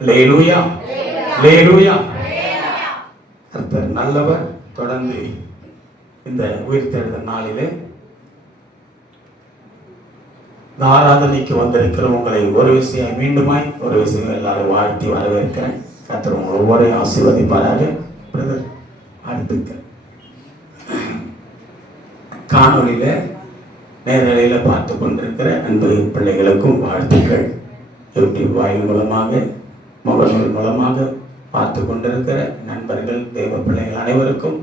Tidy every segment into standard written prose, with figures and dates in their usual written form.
அல்லேலூயா, அல்லேலூயா. கர்த்தர் நல்லவர். தொடர்ந்து இந்த உயிர்த்தெழுதல் நாளிலே இந்த ஆராதனைக்கு வந்திருக்கிற உங்களை ஒரு விஷயம் மீண்டுமாய் ஒரு விஷயம் எல்லாரும் வாழ்த்தி வரவேற்கிறேன். கர்த்தர் உங்களை ஒவ்வொரு ஆசீர்வதிப்பாராக. பிரதர் அடுத்து காணொலியில நேரலையில பார்த்து கொண்டிருக்கிற அன்பு பிள்ளைகளுக்கும் வாழ்த்துக்கள். யூடியூப் வாயில் மூலமாக முகநூல் மூலமாக பார்த்து கொண்டிருக்கிற நண்பர்கள் தேவ பிள்ளைகள் அனைவருக்கும்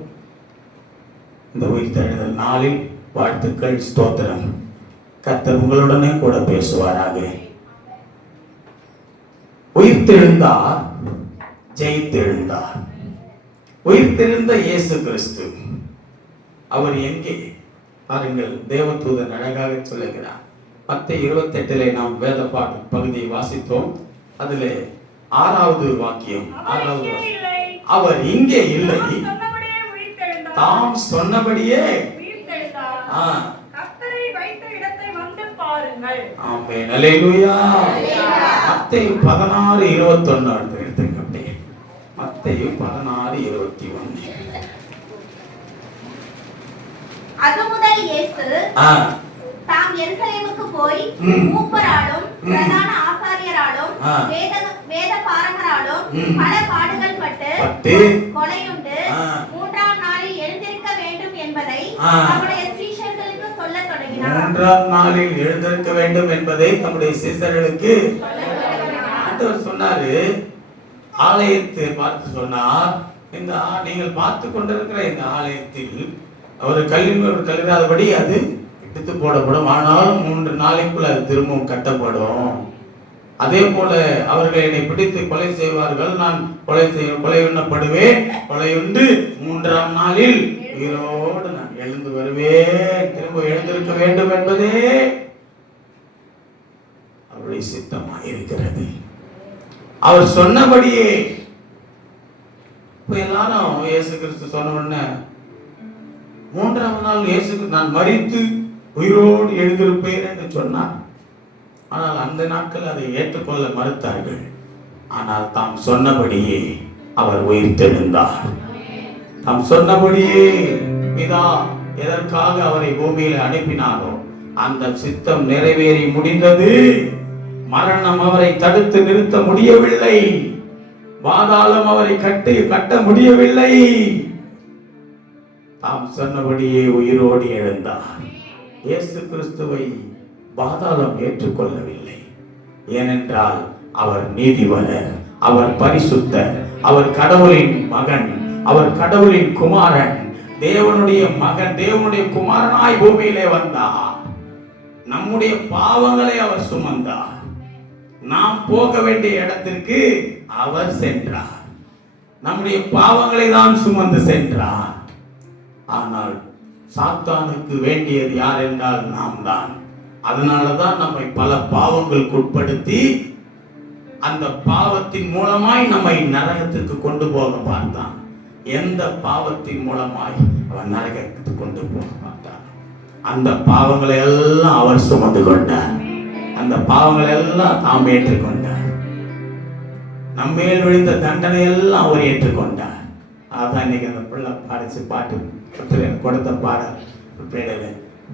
இந்த உயிர்த்தெழுதல் நாளில் வாழ்த்துக்கள், ஸ்தோத்திரம். கர்த்தர் உங்களுடனே கூட பேசுவாராக. உயிர்த்தெழுந்தார், ஜெயித்தெழுந்தார். உயிர்த்தெழுந்த இயேசு கிறிஸ்து அவர் எங்கே? பாருங்கள், தேவதூதன் அழகாக சொல்லுகிறார். மத்தேயு 28 நாம் வேத பகுதியை வாசித்தோம். அதிலே 6வது வாக்கியம், அவர் இங்கே இல்லை, தாம் சொன்னபடியே. ஆமென், அல்லேலூயா. மத்தேயு 16:21 எடுத்துக்கொண்டே. மத்தேயு 16:21. அது முதல் இயேசு தாம் எருசலேமுக்கு போய் மூப்பராலும் பிரதான ஆசாரியராலும் வேத பாரகராலும் பல பாடுகள் பட்டு கொலையுண்டு 3ஆம் நாளில் எழுந்திருக்க வேண்டும் என்பதை தம்முடைய சீஷர்களுக்கு சொல்லத் தொடங்கினார். 3ஆம் நாளில் எழுந்திருக்க வேண்டும் என்பதை தம்முடைய சீஷர்களுக்கு ஆண்டவர் சொன்னாரு. ஆலயத்தை பார்த்து சொன்னார், இந்த நீங்கள் பார்த்து கொண்டிருக்கிற இந்த ஆலயத்தில் ஒரு கல்வியாதபடி அது எடுத்து போடப்படும். ஆனாலும் 3 நாளைக்குள்ள அது திரும்பவும் கட்டப்படும். அதே போல அவர்கள் என்னை பிடித்து கொலை செய்வார்கள், நான் கொலையுண்ணப்படுவேன். கொலையுண்டு 3ஆம் நாளில் உயிரோடு நான் எழுந்து வருவேன். திரும்ப எழுந்திருக்க வேண்டும் என்பதே அவருடைய சித்தமாக இருக்கிறது. அவர் சொன்னபடியே எல்லாரும் இயேசு கிறிஸ்து சொன்ன உடனே 3ஆம் நாள் இயேசுக்கு நான் மரித்து உயிரோடு எழுந்திருப்பேன் என்று சொன்னார். ஆனால் அந்த நாட்கள் அதை ஏற்றுக்கொள்ள மறுத்தார்கள். ஆனால் தாம் சொன்னபடியே அவர் உயிர்த்தெழுந்தார். தாம் சொன்னபடியே பிதா எதற்காக அவரை பூமியில் அனுப்பினாரோ அந்த சித்தம் நிறைவேறி முடிந்தது. மரணம் அவரை தடுத்து நிறுத்த முடியவில்லை. பாதாளம் அவரை கட்ட முடியவில்லை. தாம் சொன்னபடியே உயிரோடு எழுந்தார். இயேசு கிறிஸ்துவை பாதாளம் ஏற்றுக்கொள்ளவில்லை. ஏனென்றால் அவர் நீதிபரர், அவர் பரிசுத்தர், அவர் கடவுளின் மகன், அவர் கடவுளின் குமாரன், தேவனுடைய மகன், தேவனுடைய குமாரனாய் பூமியிலே வந்தார். நம்முடைய பாவங்களை அவர் சுமந்தார். நாம் போக வேண்டிய இடத்திற்கு அவர் சென்றார். நம்முடைய பாவங்களை தான் சுமந்து சென்றார். ஆனால் சாத்தானுக்கு வேண்டியது யார் என்றால் நாம் தான். அதனாலதான் நம்மை பல பாவங்களுக்கு உட்படுத்தி அந்த பாவத்தின் மூலமாய் நம்மை நரகத்திற்கு கொண்டு போக பார்த்தான். எந்த பாவத்தின் மூலமாய் அவன் நரகத்துக்கு கொண்டு போக பார்த்தான், அந்த பாவங்களை எல்லாம் அவர் சுமந்து கொண்டார். அந்த பாவங்களை எல்லாம் தாம் ஏற்றுக்கொண்டார். நம்மேல் விழுந்த தண்டனை எல்லாம் அவர் ஏற்றுக்கொண்டார். அதான் இன்னைக்கு அந்த பிள்ளை பாடிச்சு பாட்டு கொடுத்த பாடல்,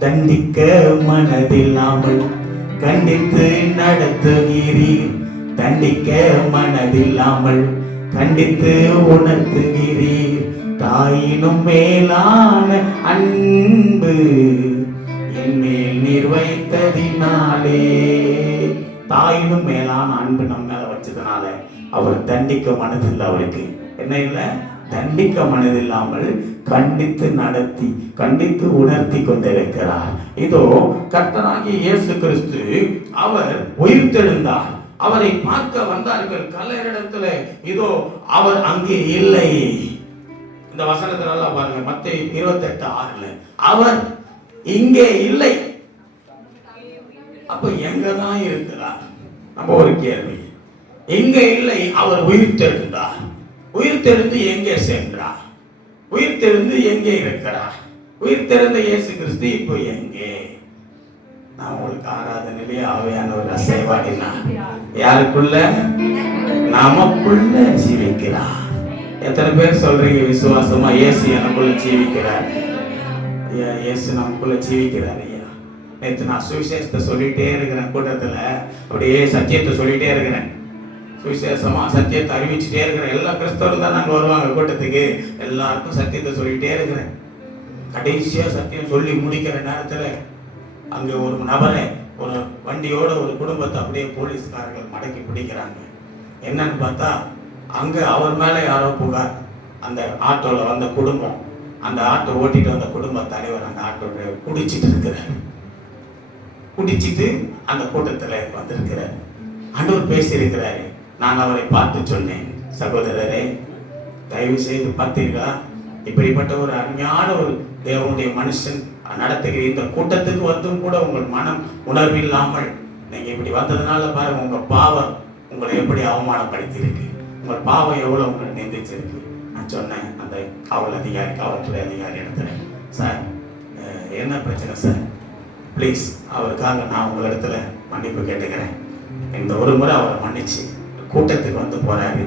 தண்டிக்க மனதில்லாமல் கண்டித்து நடத்துகிறீர், தண்டிக்க மனதில்லாமல் கண்டித்து உணர்த்துகிறீர், தாயினும் மேலான அன்பு என் மேல் நீர் வைத்ததினாலே. தாயினும் மேலான அன்பு நம்ம மேல வச்சதுனால அவர் தண்டிக்க மனதில்லை. அவருக்கு என்ன இல்லை? தண்டிக்க மனதில்லாமல் கண்டித்து நடத்தி கண்டித்து உணர்த்தி கொண்டிருக்கிறார். இதோ கர்த்தராகிய இயேசு கிறிஸ்து அவர் உயிர்த்தெழுந்தார். அவரை பார்க்க வந்தார்கள் கல்லறையிடத்துல. இதோ அவர் அங்கே இல்லை. இந்த வசனத்துல பாருங்க, மத்தேயு 28:6 அவர் இங்கே இல்லை. அப்ப எங்கதான் இருக்கிறார்? நம்ம ஒரு கேள்வி. எங்க இல்லை? அவர் உயிர்த்தெழுந்தார். உயிர்த்தெழுந்து எங்கே சென்றார்? உயிர்த்தெழுந்து எங்கே இருக்கிறார்? உயிர்த்தெழுந்த இயேசு கிறிஸ்து இப்போ எங்கே? நான் உங்களுக்கு ஆராதனையிலே ஆவியானவர் அசைவாடினார். யாருக்குள்ள? நமக்குள்ள ஜீவிக்கிறார். எத்தனை பேர் சொல்றீங்க விசுவாசமா இயேசு எனக்குள்ள ஜீவிக்கிறார்? ஐயா, இயேசு நமக்குள்ள ஜீவிக்கிறார். ஐயா, நேற்று நான் சுவிசேஷத்தை சொல்லிட்டே இருக்கிறேன் கூட்டத்துல, அப்படியே சத்தியத்தை சொல்லிட்டே இருக்கிறேன். சுவிசேஷமா சத்தியத்தை அறிவிச்சுட்டே இருக்கிறேன். எல்லா கிறிஸ்தவரும் தான் நாங்க வருவாங்க கூட்டத்துக்கு, எல்லாருக்கும் சத்தியத்தை சொல்லிட்டே இருக்கிறேன். கடைசியா சத்தியம் சொல்லி முடிக்கிற நேரத்துல அங்க ஒரு நபரை, ஒரு வண்டியோட ஒரு குடும்பத்தை அப்படியே போலீஸ்காரர்கள் மடக்கி பிடிக்கிறாங்க. என்னன்னு பார்த்தா அங்க அவர் மேல யாரோ புகார். அந்த ஆட்டோல வந்த குடும்பம், அந்த ஆட்டோ ஓட்டிட்டு வந்த குடும்ப தலைவர் அந்த ஆட்டோட குடிச்சிட்டு இருக்கிறார். குடிச்சிட்டு அந்த கூட்டத்துல வந்திருக்கிறார். ஆண்டவர் பேசியிருக்கிறாரு. நான் அவரை பார்த்து சொன்னேன், சகோதரரே, தயவு செய்து பார்த்தீர்களா, இப்படிப்பட்ட ஒரு அருமையான ஒரு தேவனுடைய மனுஷன் நடத்துகிற இந்த கூட்டத்துக்கு வந்தும் கூட உங்கள் மனம் உணர்வு இல்லாமல் நீங்க இப்படி வந்ததுனால பாருங்க, உங்க பாவம் உங்களை எப்படி அவமானப்படுத்தி இருக்கு, உங்கள் பாவம் எவ்வளவு உங்களை நிந்திச்சிருக்கு. நான் சொன்னேன் அந்த காவல்துறை அதிகாரி இடத்துல, சார் என்ன பிரச்சனை சார், ப்ளீஸ் அவருக்காக நான் உங்கள் இடத்துல மன்னிப்பு கேட்டுக்கிறேன். இந்த ஒரு முறை அவரை மன்னிச்சு கூட்டத்துக்கு வந்து போறாரு.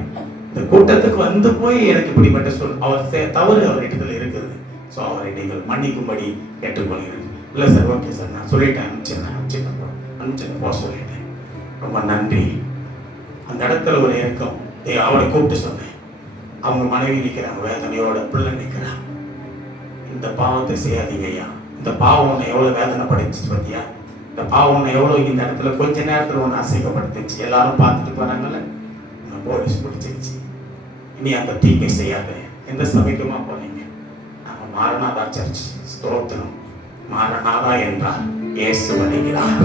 இந்த கூட்டத்துக்கு வந்து போய் எனக்கு இப்படிப்பட்ட அவர் தவறு அவர் இடத்துல இருக்குது, ஸோ அவரை நீங்கள் மன்னிக்கும்படி கேட்டுக்கொள்கிறேன். இல்லை சார், ஓகே சார், நான் சொல்லிட்டேன், அனுப்பிச்சேன் போக சொல்லிட்டேன், ரொம்ப நன்றி. அந்த இடத்துல ஒரு இறக்கம், அவரை கூப்பிட்டு சொன்னேன். அவங்க மனைவி நிற்கிறாங்க, வேதனையோட பிள்ளை நிற்கிறான். இந்த பாவத்தை செய்யாதீங்க ஐயா, இந்த பாவம் உன்னை எவ்வளோ வேதனைப்படுத்துச்சு பார்த்தியா, இந்த பாவம் உன்னை எவ்வளோ இந்த இடத்துல கொஞ்ச நேரத்தில் ஒன்று அசைக்கப்படுத்துச்சு, எல்லாரும் பார்த்துட்டு போகிறாங்கல்ல, உன்னை போலீஸ் பிடிச்சிருச்சு, இனி அந்த தீங்கை செய்யாத. எந்த சபைக்குமா போனீங்க? நாங்கள் மாரநாதா சர்ச். ஸ்தோத்திரம். மாரநாதா என்றால் இயேசு வருகிறார்,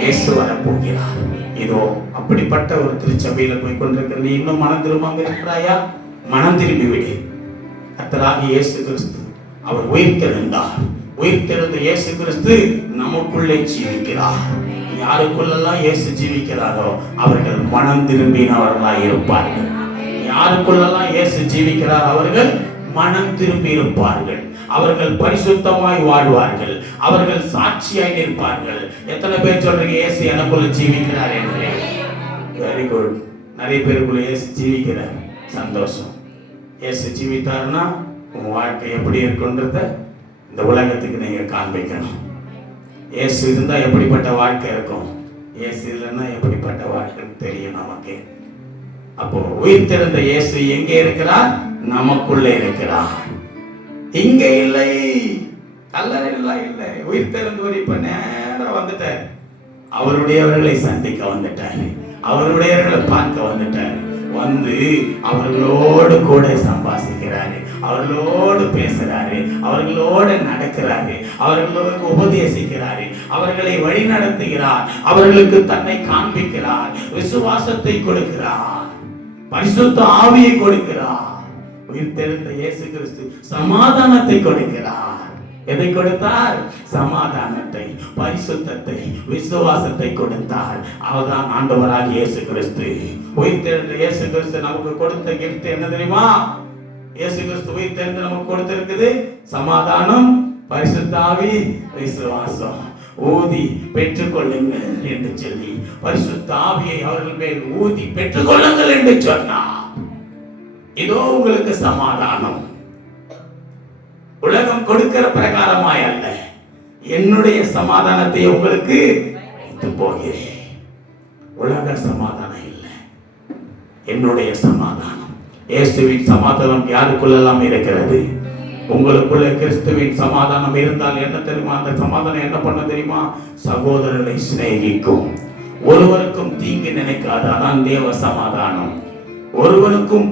இயேசு வரப்போகிறார். இதோ அப்படிப்பட்ட ஒரு திருச்சபையில போய் கொண்டிருக்கிற நீ இன்னும் மனம் திரும்பாம இருக்கிறாயா? மனம் திரும்பி விடு. கர்த்தராகிய இயேசு கிறிஸ்து அவர் உயிர்த்தெழுந்தார். உயிர்த்தெழுந்த இயேசு கிறிஸ்து நமக்குள்ளே ஜீவிக்கிறார். யாருக்குள்ளெல்லாம் இயேசு ஜீவிக்கிறாரோ அவர்கள் மனம் திரும்பினவர்களாய் இருப்பார்கள். யாருக்குள்ளெல்லாம் இயேசு ஜீவிக்கிறார் அவர்கள் மனம் திரும்பி இருப்பார்கள். அவர்கள் பரிசுத்தமாய் வாழ்வார்கள். அவர்கள் சாட்சியாய் நிற்பார்கள். எத்தனை பேர் சொல்றீங்க இயேசு எனக்குள்ள ஜீவிக்கிறார் என்று? Very good. நிறைய பேருக்குள்ள இயேசு ஜீவிக்கிறார். சந்தோஷம். இயேசு ஜீவித்தாருன்னா உன் வாழ்க்கை எப்படி இருக்குன்றத இந்த உலகத்துக்கு நீங்க காண்பிக்கணும். இயேசு இருந்தா எப்படிப்பட்ட வாழ்க்கை இருக்கும், இயேசு இல்லைன்னா எப்படிப்பட்ட வாழ்க்கைன்னு தெரியும் நமக்கு. அப்போ உயிர்த்தெழுந்த இயேசு எங்கே இருக்கிறார்? நமக்குள்ளே இருக்கிறார். இங்க இல்லை, கல்லறையெல்லாம் இல்லை. உயிர்த்தெழுந்தவர் இப்ப நேரம் வந்துட்டார். அவருடையவர்களை சந்திக்க வந்துட்டாரு, அவருடையவர்களை பார்க்க வந்துட்டாரு. வந்து அவர்களோடு கூட சம்பாசிக்கிறாரு, அவர்களோடு பேசுறாரு, அவர்களோடு நடக்கிறாரு, அவர்களுக்கு உபதேசிக்கிறாரு, அவர்களை வழி நடத்துகிறார், அவர்களுக்கு தன்னை காண்பிக்கிறார், விசுவாசத்தை கொடுக்கிறார், பரிசுத்த ஆவியை கொடுக்கிறார். உயிர்த்தெழுந்த இயேசு கிறிஸ்து சமாதானத்தை கொடுக்கிறார். எதை கொடுத்தார்? சமாதானத்தை, பரிசுத்தத்தை, விசுவாசத்தை கொடுத்தார். அவர்தான் ஆண்டவராகிய இயேசு கிறிஸ்து. உயிர்த்தெழுந்த இயேசு கிறிஸ்து நமக்கு கொடுத்த கிஃப்ட் என்ன தெரியுமா? இயேசு கிறிஸ்து உயிர்த்தெழுந்து நமக்கு கொடுத்திருக்குது சமாதானம், பரிசுத்த ஆவி, விசுவாசம். ஊதி பெற்றுக்கொள்ளுங்கள் என்று சொல்லி பரிசுத்த ஆவியை அவர்கள் மேல் ஊதி பெற்றுக்கொள்ளுங்கள் என்று சொன்னார். இதோ உங்களுக்கு சமாதானம். உலகம் கொடுக்கிற பிரகாரமாய் அல்ல, என்னுடைய சமாதானத்தை உங்களுக்கு போகிறேன். உலக சமாதானம் இல்லை, என்னுடைய சமாதானம். இயேசுவின் சமாதானம் யாருக்குள்ளெல்லாம் இருக்கிறது? உங்களுக்குள்ள கிறிஸ்துவின் சமாதானம் இருந்தால் என்ன தெரியுமா? அந்த சமாதானம் என்ன பண்ண தெரியுமா? சகோதரனை சிநேகிக்கும், ஒருவருக்கும் தீங்கு நினைக்காது, அதான் தேவ சமாதானம். ஒருவனுக்கும்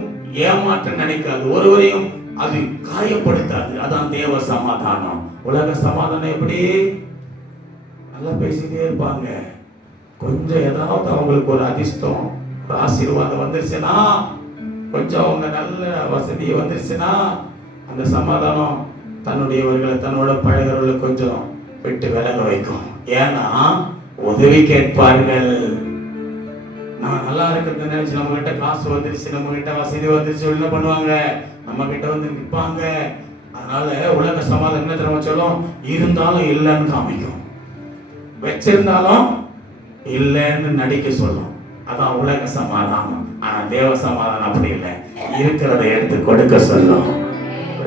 ஏமாற்ற நினைக்காது, ஒருவரையும் அது காயப்படுத்தாது, அதான் தேவ சமாதானம். உலக சமாதானம் எப்படி? நல்லா பேசிட்டே இருப்பாங்க, கொஞ்சம் ஏதாவது அவங்களுக்கு ஒரு அதிர்ஷ்டம், ஒரு ஆசீர்வாதம் வந்துருச்சுன்னா, கொஞ்சம் அவங்க நல்ல வசதி வந்துருச்சுன்னா, அந்த சமாதானம் தன்னுடையவர்களை, தன்னோட பழகிறவர்களை கொஞ்சம் விட்டு விலக வைக்கும். ஏன்னா உதவி கேட்பார்கள். நான் நல்லா இருக்கிறது நினைச்சு நம்ம கிட்ட காசு வந்துருச்சு, நம்ம கிட்ட வசதி வந்துருச்சு, என்ன பண்ணுவாங்க? நம்ம கிட்ட வந்து நிற்பாங்க. அதனால உலக சமாதானம் என்ன தெரியுமா சொல்லும்? இருந்தாலும் இல்லைன்னு காமிக்கும், வச்சிருந்தாலும் இல்லைன்னு நடிக்க சொல்லும். அதான் உலக சமாதானம். ஆனா தேவ சமாதானம் அப்படி இல்லை. இருக்கிறத எடுத்து கொடுக்க சொல்லும்.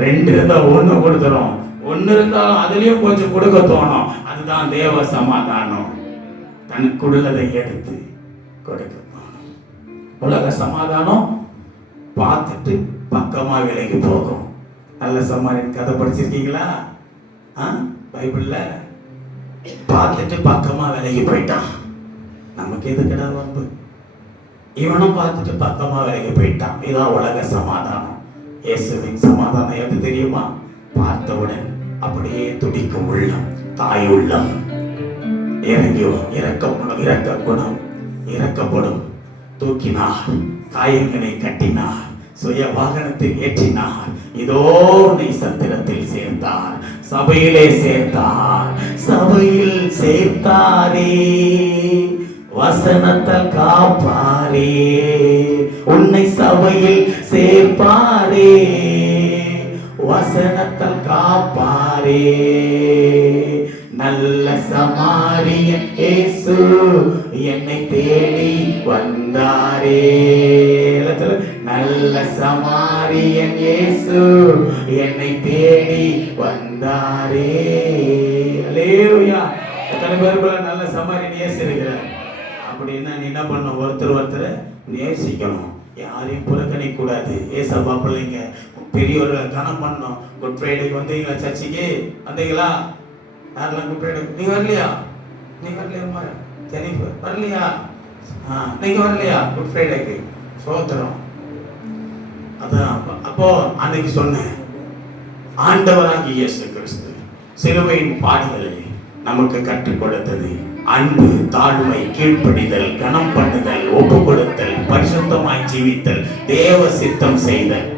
2 இருந்தா 1 கொடுத்துரும். 1 இருந்தாலும் அதுலயும் கொஞ்சம் கொடுக்க தோணும். அதுதான் தேவ சமாதானம். தனக்குள்ளதை எடுத்து கொடுக்க தோணும். உலக சமாதானம் பார்த்துட்டு பக்கமா விலகி போகும். நல்ல சமாரியன் கதை படிச்சிருக்கீங்களா? பைபிள்ல பார்த்துட்டு பக்கமா விலகி போயிட்டான். நமக்கு எது கிடையாது வம்பு. இவனும் பார்த்துட்டு பக்கமா விலகி போயிட்டான். இதான் உலக சமாதானம். இயேசுவின் சமாதானம் எது தெரியுமா? பார்த்தவுடன் அப்படியே துடிக்கும் உள்ளம், தாய் உள்ளம். இறக்க குணம், இறக்கப்படும். தூக்கினார், காயங்களை கட்டினார், சுய வாகனத்தில் ஏற்றினார். இதோ நீ சத்திரத்தில் சேர்த்தார், சபையிலே சேர்த்தார், சபையில் சேர்த்தாரே, வசனத்தால் காப்பாரே, உன்னை சபையில் சேர்ப்பாரே, வசனத்தால் காப்பாரே. நல்ல சமாரியன் இயேசு என்னை தேடி வந்தாரே. நல்ல சமாரியன் இயேசு என்னை தேடி வந்தாரே. அல்லேலூயா. எத்தனை பேருக்குள்ள நல்ல சமாரியன் இயேசு இருக்கிறார்? அப்படின்னா நீ என்ன பண்ணணும்? ஒருத்தர் நேசிக்கணும். யாரையும் புறக்கணிக்க கூடாது. ஏசப்பா பிள்ளைங்க பெரியவர்களை கனம் பண்ணணும். குட் ஃப்ரைடேக்கு வந்தீங்களா? சர்ச்சுக்கு வந்தீங்களா? யாரெல்லாம் குட் ஃப்ரைடே? நீங்க வரலையா? ஜெனிஃபர் வரலையா? நீங்க வரலையா குட் ஃப்ரைடேக்கு? சோத்திரம். அதான் அப்போ அன்னைக்கு சொன்னேன், ஆண்டவராகிய இயேசு கிறிஸ்து சிலுவையின் பாடுகளை நமக்கு கற்றுக் கொடுத்தது அன்பு, தாழ்மை, கீழ்ப்படிதல், கனம் பண்ணுதல், ஒப்பு கொடுத்தல், பரிசுத்தமாய் ஜீவித்தல், தேவ சித்தம் செய்தல்.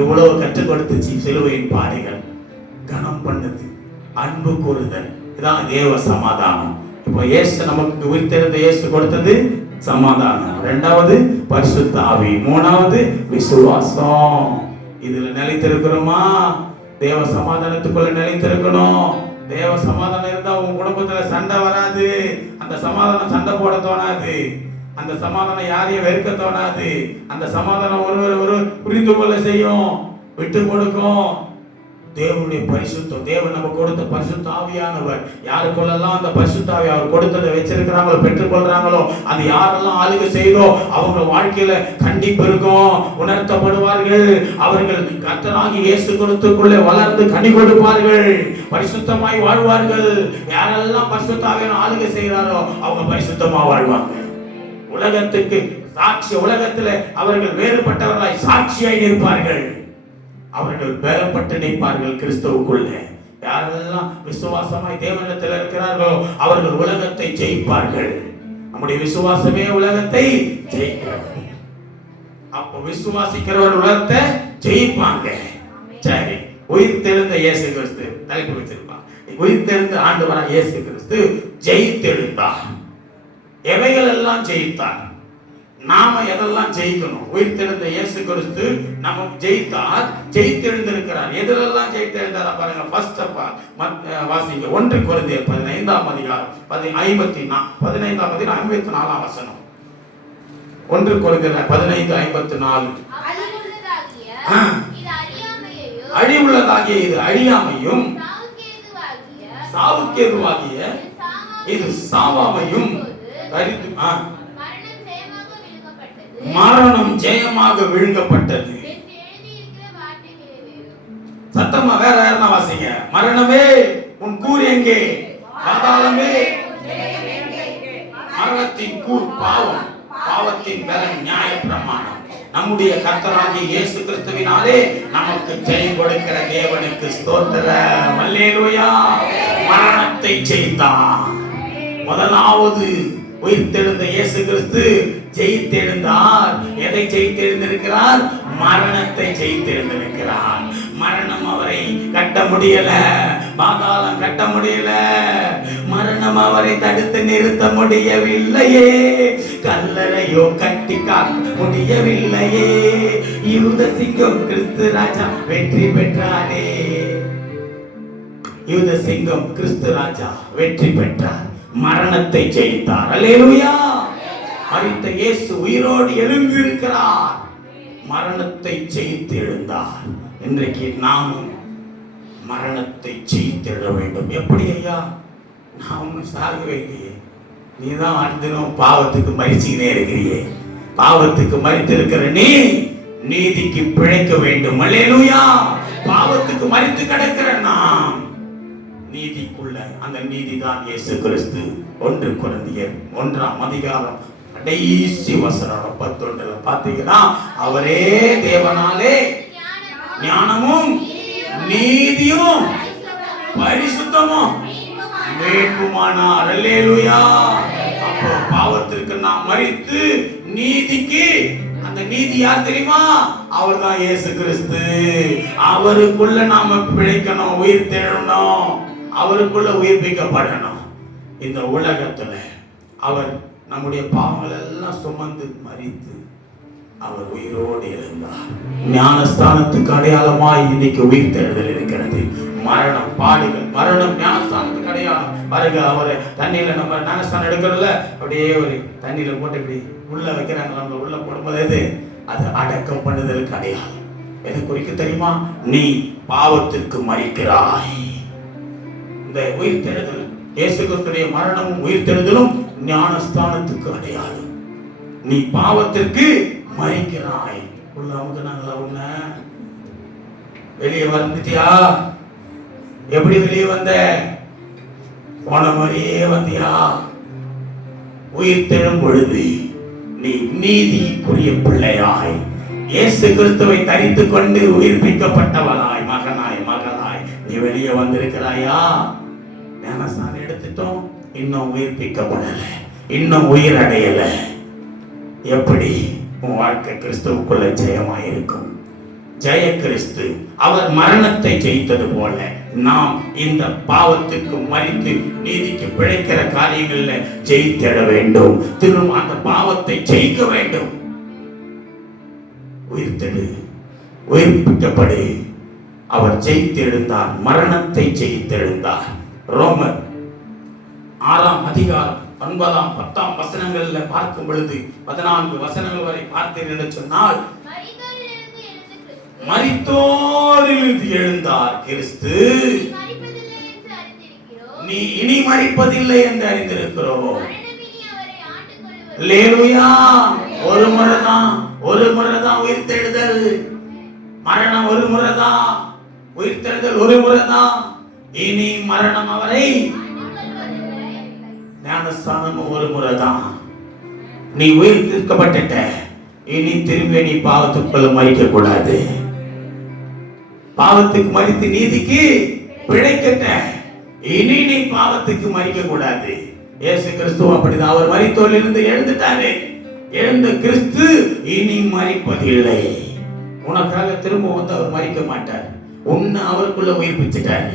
இவ்வளவு கற்றுக் கொடுத்துச்சு சிலுவையின் பாடுகள். கனம் பண்ணுது, அன்பு கூறுதல், இதான் தேவ சமாதானம். இப்போ இயேசு நமக்கு உயிர்த்தெழுந்த இயேசு கொடுத்தது சமாதானம். 2வது பரிசுத்த ஆவி. 3வது விசுவாசம். இதுல நிலைத்திருக்கிறோமா? தேவ சமாதானத்துக்குள்ள நிலைத்திருக்கணும். தேவ சமாதானம் இருந்தா உங்க குடும்பத்துல சண்டை வராது. அந்த சமாதானம் சண்டை போட தோணாது. அந்த சமாதானம் யாரையும் வெறுக்க தோணாது. அந்த சமாதானம் ஒரு புரிந்து கொள்ள செய்யும், விட்டு கொடுக்கும். தேவனுடைய பரிசுத்தம், தேவன் நமக்கு கொடுத்த பரிசுத்த ஆவியானவர். யாருக்குள்ளெல்லாம் அந்த பரிசுத்த ஆவி அவர் கொடுத்ததை வச்சிருக்கிறாங்களோ, பெற்றுக்கொள்றாங்களோ, அது யாரெல்லாம் ஆளுகை செய்தோ அவங்க வாழ்க்கையில கண்டிப்பு இருக்கும், உணர்த்தப்படுவார்கள். அவர்கள் கர்த்தராகிய இயேசு கிறிஸ்துவுக்குள்ளே வளர்ந்து கனி கொடுப்பார்கள், பரிசுத்தமாய் வாழ்வார்கள். யாரெல்லாம் பரிசுத்த ஆவியான ஆளுகை செய்கிறாரோ அவங்க பரிசுத்தமா வாழ்வாங்க. உலகத்துக்கு சாட்சி, உலகத்துல அவர்கள் வேறுபட்டவர்களாய் சாட்சியாய் நிற்பார்கள். அவர்கள் வேறுபட்டு நிற்பார்கள் கிறிஸ்துவுக்குள்ள. யாரெல்லாம் விசுவாசமாய் தேவனிடத்தில் இருக்கிறார்களோ அவர்கள் உலகத்தை ஜெயிப்பார்கள். நம்முடைய விசுவாசமே உலகத்தை ஜெயிக்கிறது. அப்போ விசுவாசிக்கிறவர் உலகத்தை ஜெயிப்பாங்க. சரி, உயிர்த்தெழுந்த இயேசு கிறிஸ்து தலைப்பு வச்சிருப்பாங்க. உயிர்த்தெழுந்த ஆண்டவராகிய இயேசு கிறிஸ்து ஜெயித்தெழுந்தார். எவைகள் எல்லாம் ஜெயித்தார்? நாம எதெல்லாம் ஜெயிக்கணும்? உயிர்த்தெழுந்த இயேசு கிறிஸ்து நம்ம ஜெயித்தார், ஜெயித்தெழுந்திருக்கிறார். எதிலெல்லாம் ஜெயித்தெழுந்தாரா பாருங்க. ஃபர்ஸ்ட் ஆஃப் ஆல் வாசிங்க 1 கொரிந்தியர் 15ஆம் அதிகாரம் 15:54 வசனம். 1 கொரிந்தியர் 15:54. அழிவுள்ளதாகிய இது அழியாமையும், சாவுக்கேதுவாகிய இது சாவாமையும், மரணம் ஜெயமாக விழுங்கப்பட்டது. சத்தமா வேற யாருன்னா வாசிங்க. மரணமே உன் கூர் எங்கே? பாதாளமே மரணத்தின் கூர் பாவம், பாவத்தின் பலன் நியாயப்பிரமாணம். நம்முடைய கர்த்தராகிய இயேசு கிறிஸ்துவினாலே நமக்கு ஜெயம் கொடுக்கிற தேவனுக்கு ஸ்தோத்திரம். அல்லேலூயா. மரணத்தை ஜெயித்தான். முதலாவது உயிர்த்தெழுந்த இயேசு கிறிஸ்து ஜெயித்தெழுந்தார். எதை ஜெயித்தெழுந்திருக்கிறார்? மரணத்தை ஜெயித்தெழுந்திருக்கிறார். மரணம் அவரை கட்ட முடியல, பாதாளம் கட்ட முடியல, மரணம் அவரை தடுத்து நிறுத்த முடியவில்லையே, கல்லறையோ கட்டி காக்க முடியவில்லையே. யூத சிங்கம் கிறிஸ்து ராஜா வெற்றி பெற்றாரே. யூத சிங்கம் கிறிஸ்து ராஜா வெற்றி பெற்றார், மரணத்தை ஜெயித்தார். அல்லேலூயா. மரித்த இயேசு உயிரோடு எழுந்திருக்கிறார். மரணத்தை ஜெயித்து எழுந்தார். இன்றைக்கு நாமும் மரணத்தை ஜெயித்து எழ வேண்டும். எப்படி ஐயா? நான் சாகவே இல்லையே, நீதான் அனுதினம் பாவத்துக்கு மரிச்சுக்கினே இருக்கிறியே. பாவத்துக்கு மரித்திருக்கிற நீ நீதிக்கு பிழைக்க வேண்டும். அல்லேலூயா. பாவத்துக்கு மரித்து கிடக்கிற நாம் நீதிக்குள்ள, அந்த நீதிதான் இயேசு கிறிஸ்து. 1 கொரிந்தியர் 1ஆம் அதிகாரம் கடைசி வசனம் 11 பாத்தீங்கன்னா, அவரே தேவனாலே ஞானமும் நீதியும் பரிசுத்தமும் மீட்புமானார். அல்லேலூயா. அப்போ பாவத்திற்கு நாம் மரித்து நீதிக்கு, அந்த நீதி யார் தெரியுமா? அவர்தான் இயேசு கிறிஸ்து. அவருக்குள்ள நாம பிழைக்கணும், உயிர் தேடணும், அவருக்குள்ள உயிர்ப்பிக்கப்படணும். இந்த உலகத்துல அவர் நம்முடைய பாவங்கள் எல்லாம் சுமந்து மரித்து அவர் உயிரோடு எழுந்தார். ஞானஸ்தானத்துக்கு அடையாளமாய் இன்னைக்கு உயிர் தேடுதல் இருக்கிறது. மரணம், பாடுகள், மரணம் ஞானஸ்தானத்துக்கு அடையாளம். பாருங்க, அவரை தண்ணியில நம்ம ஞானஸ்தானம் எடுக்கிறோம்ல, அப்படியே ஒரு தண்ணியில போட்டு இப்படி உள்ள வைக்கிறாங்க. நம்ம உள்ள போடும்போது அது அடக்கம் பண்ணுதலுக்கு அடையாளம். எதை குறிக்க தெரியுமா? நீ பாவத்திற்கு மரிக்கிறாய். இந்த உயிர் தேடுதல், இயேசு கிறிஸ்துவின் மரணமும் உயிர் தேடுதலும் ஞானஸ்தானத்துக்கு அடையாளம். நீ பாவத்திற்கு மரிக்கிறாய். உள்ள அமுக்குனாங்களா? உன்ன வெளியே வந்துட்டியா? எப்படி வெளியே வந்த? போன மாதிரியே வந்தியா? உயிர் தெழும் பொழுது நீ நீதிக்குரிய பிள்ளையாய் இயேசு கிறிஸ்துவை தரித்துக் கொண்டு உயிர்ப்பிக்கப்பட்டவளாய், மகனாய், மகளாய் நீ வெளியே வந்திருக்கிறாயா? ஞானஸ்நானம் எடுத்துட்டோம், இன்னும் உயிர்ப்பிக்கப்படல, இன்னும் உயிர் அடையல. எப்படி உன் வாழ்க்கை கிறிஸ்துவுக்குள்ள ஜெயமாய் இருக்கும்? ஜெய கிறிஸ்து அவர் மரணத்தை ஜெயித்தது போல நாம் இந்த பாவத்திற்கு மரித்து நீதிக்கு பிழைக்கிற காரியங்கள்ல ஜெயித்திட வேண்டும். திரும்ப அந்த பாவத்தை ஜெயிக்க வேண்டும். உயிர்த்தெழு, உயிர்ப்பிக்கப்படு. அவர் ஜெயித்தெழுந்தார், மரணத்தை ஜெயித்தெழுந்தார். ரோமர் 6ஆம் அதிகாரம் 9ஆம் 10ஆம் வசனங்கள்ல பார்க்கும் பொழுது 14 வசனங்கள் வரை பார்த்தீர்கள் என்று சொன்னால், மரித்தோரிலிருந்து எழுந்தார் கிறிஸ்து, நீ இனி மரிப்பதில்லை என்று அறிந்திருக்கிறோம். அல்லேலூயா. ஒரு முறைதான் உயிர் தேடுதல். மரணம் ஒரு முறைதான், உயிர் தேடுதல் ஒரு முறைதான். இனி மரணம் அவரை, ஞானஸ்தானமும் ஒரு முறைதான். நீ உயிர் தீர்க்கப்பட்ட, இனி திரும்பி நீ பாவத்துக்குள்ள மரிக்க கூடாது. பாவத்துக்கு மரித்து நீதிக்கு பிழைக்கட்ட, இனி நீ பாவத்துக்கு மரிக்க கூடாது. இயேசு கிறிஸ்து அப்படிதான். அவர் மரித்தோரிலிருந்து எழுந்துட்டாரு. எழுந்த கிறிஸ்து இனி மரிப்பதில்லை. உனக்காக திரும்ப வந்து அவர் மரிக்க மாட்டார். உன்னை அவருக்குள்ள உயிர்ப்பிச்சுட்டாரு.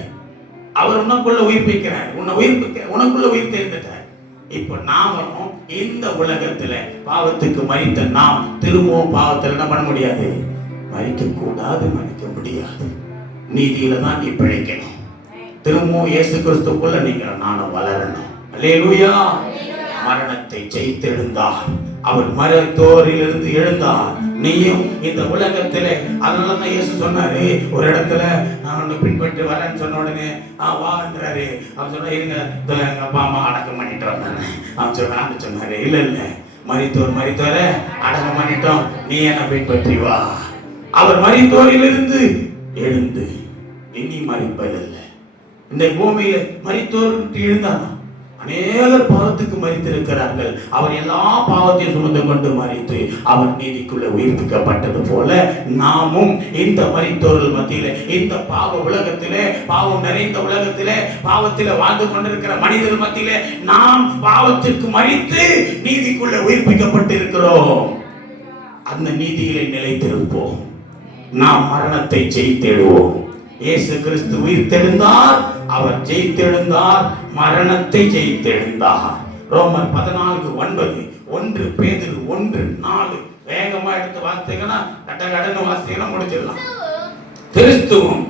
அவர் உனக்குள்ள உயிர்ப்பிக்கிறார். உன்னை உயிர்ப்பிக்க, உனக்குள்ள உயிர் தெரிந்துட்டார். இப்ப நாமும் இந்த உலகத்துல பாவத்துக்கு மரித்த நாம் திரும்பவும் பாவத்தில் என்ன பண்ண முடியாது? மரிக்க கூடாது, மரிக்க முடியாது. நீதியில தான் நீ பிழைக்கணும். திரும்பவும் இயேசு கிறிஸ்துக்குள்ள நீங்க நானும் வளரணும். அல்லேலூயா. மரணத்தை ஜெயித்தெழுந்தார். அவர் மரித்தோரிலிருந்து எழுந்தார். நீயும் இந்த உலகத்திலே, அதனாலதான் இயேசு சொன்னாரு ஒரு இடத்துல, நான் உன்னை பின்பற்றி வரேன்னு சொன்ன உடனே வான்றாரு. அவர் சொன்னா, இருங்க எங்க அப்பா அம்மா அடக்கம் பண்ணிட்டு வந்தானே. அவன் சொன்னாரு, இல்ல மரித்தோர அடக்கம் பண்ணிட்டோம், நீ என்ன பின்பற்றி வா. அவர் மரித்தோரிலிருந்து எழுந்து இனி மரிப்பதில்லை. இந்த பூமியில மரித்தோர் எழுந்தார். அநேகர் பாவத்துக்கு மரித்திருக்கிறார்கள். அவர் எல்லா பாவத்தையும் சுமந்து கொண்டு மரித்து அவர் நீதிக்குள்ள உயிர்ப்பிக்கப்பட்டது போல நாமும் இந்த மரித்தோர்கள் மத்தியிலே, இந்த பாவ உலகத்திலே, பாவம் நிறைந்த உலகத்திலே, பாவத்திலே வாழ்ந்து கொண்டிருக்கிற மனிதர்கள் மத்தியிலே நாம் பாவத்திற்கு மரித்து நீதிக்குள்ள உயிர்ப்பிக்கப்பட்டு இருக்கிறோம். அந்த நீதியிலே நிலைத்திருப்போம். நாம் மரணத்தை ஜெயித்தெழுவோம். இயேசு கிறிஸ்து உயிர்த்தெழுந்தார், அவர் ஜெயித்தெழுந்தார், மரணத்தை ஜெயித்தெழுந்தார். ரோமர் 14:9, 1 பேதுரு 1:4 வேகமா எடுத்து வாசித்தீங்கன்னா கடன்னு வாசித்தீங்கன்னா முடிச்சிடலாம். கிறிஸ்துவும்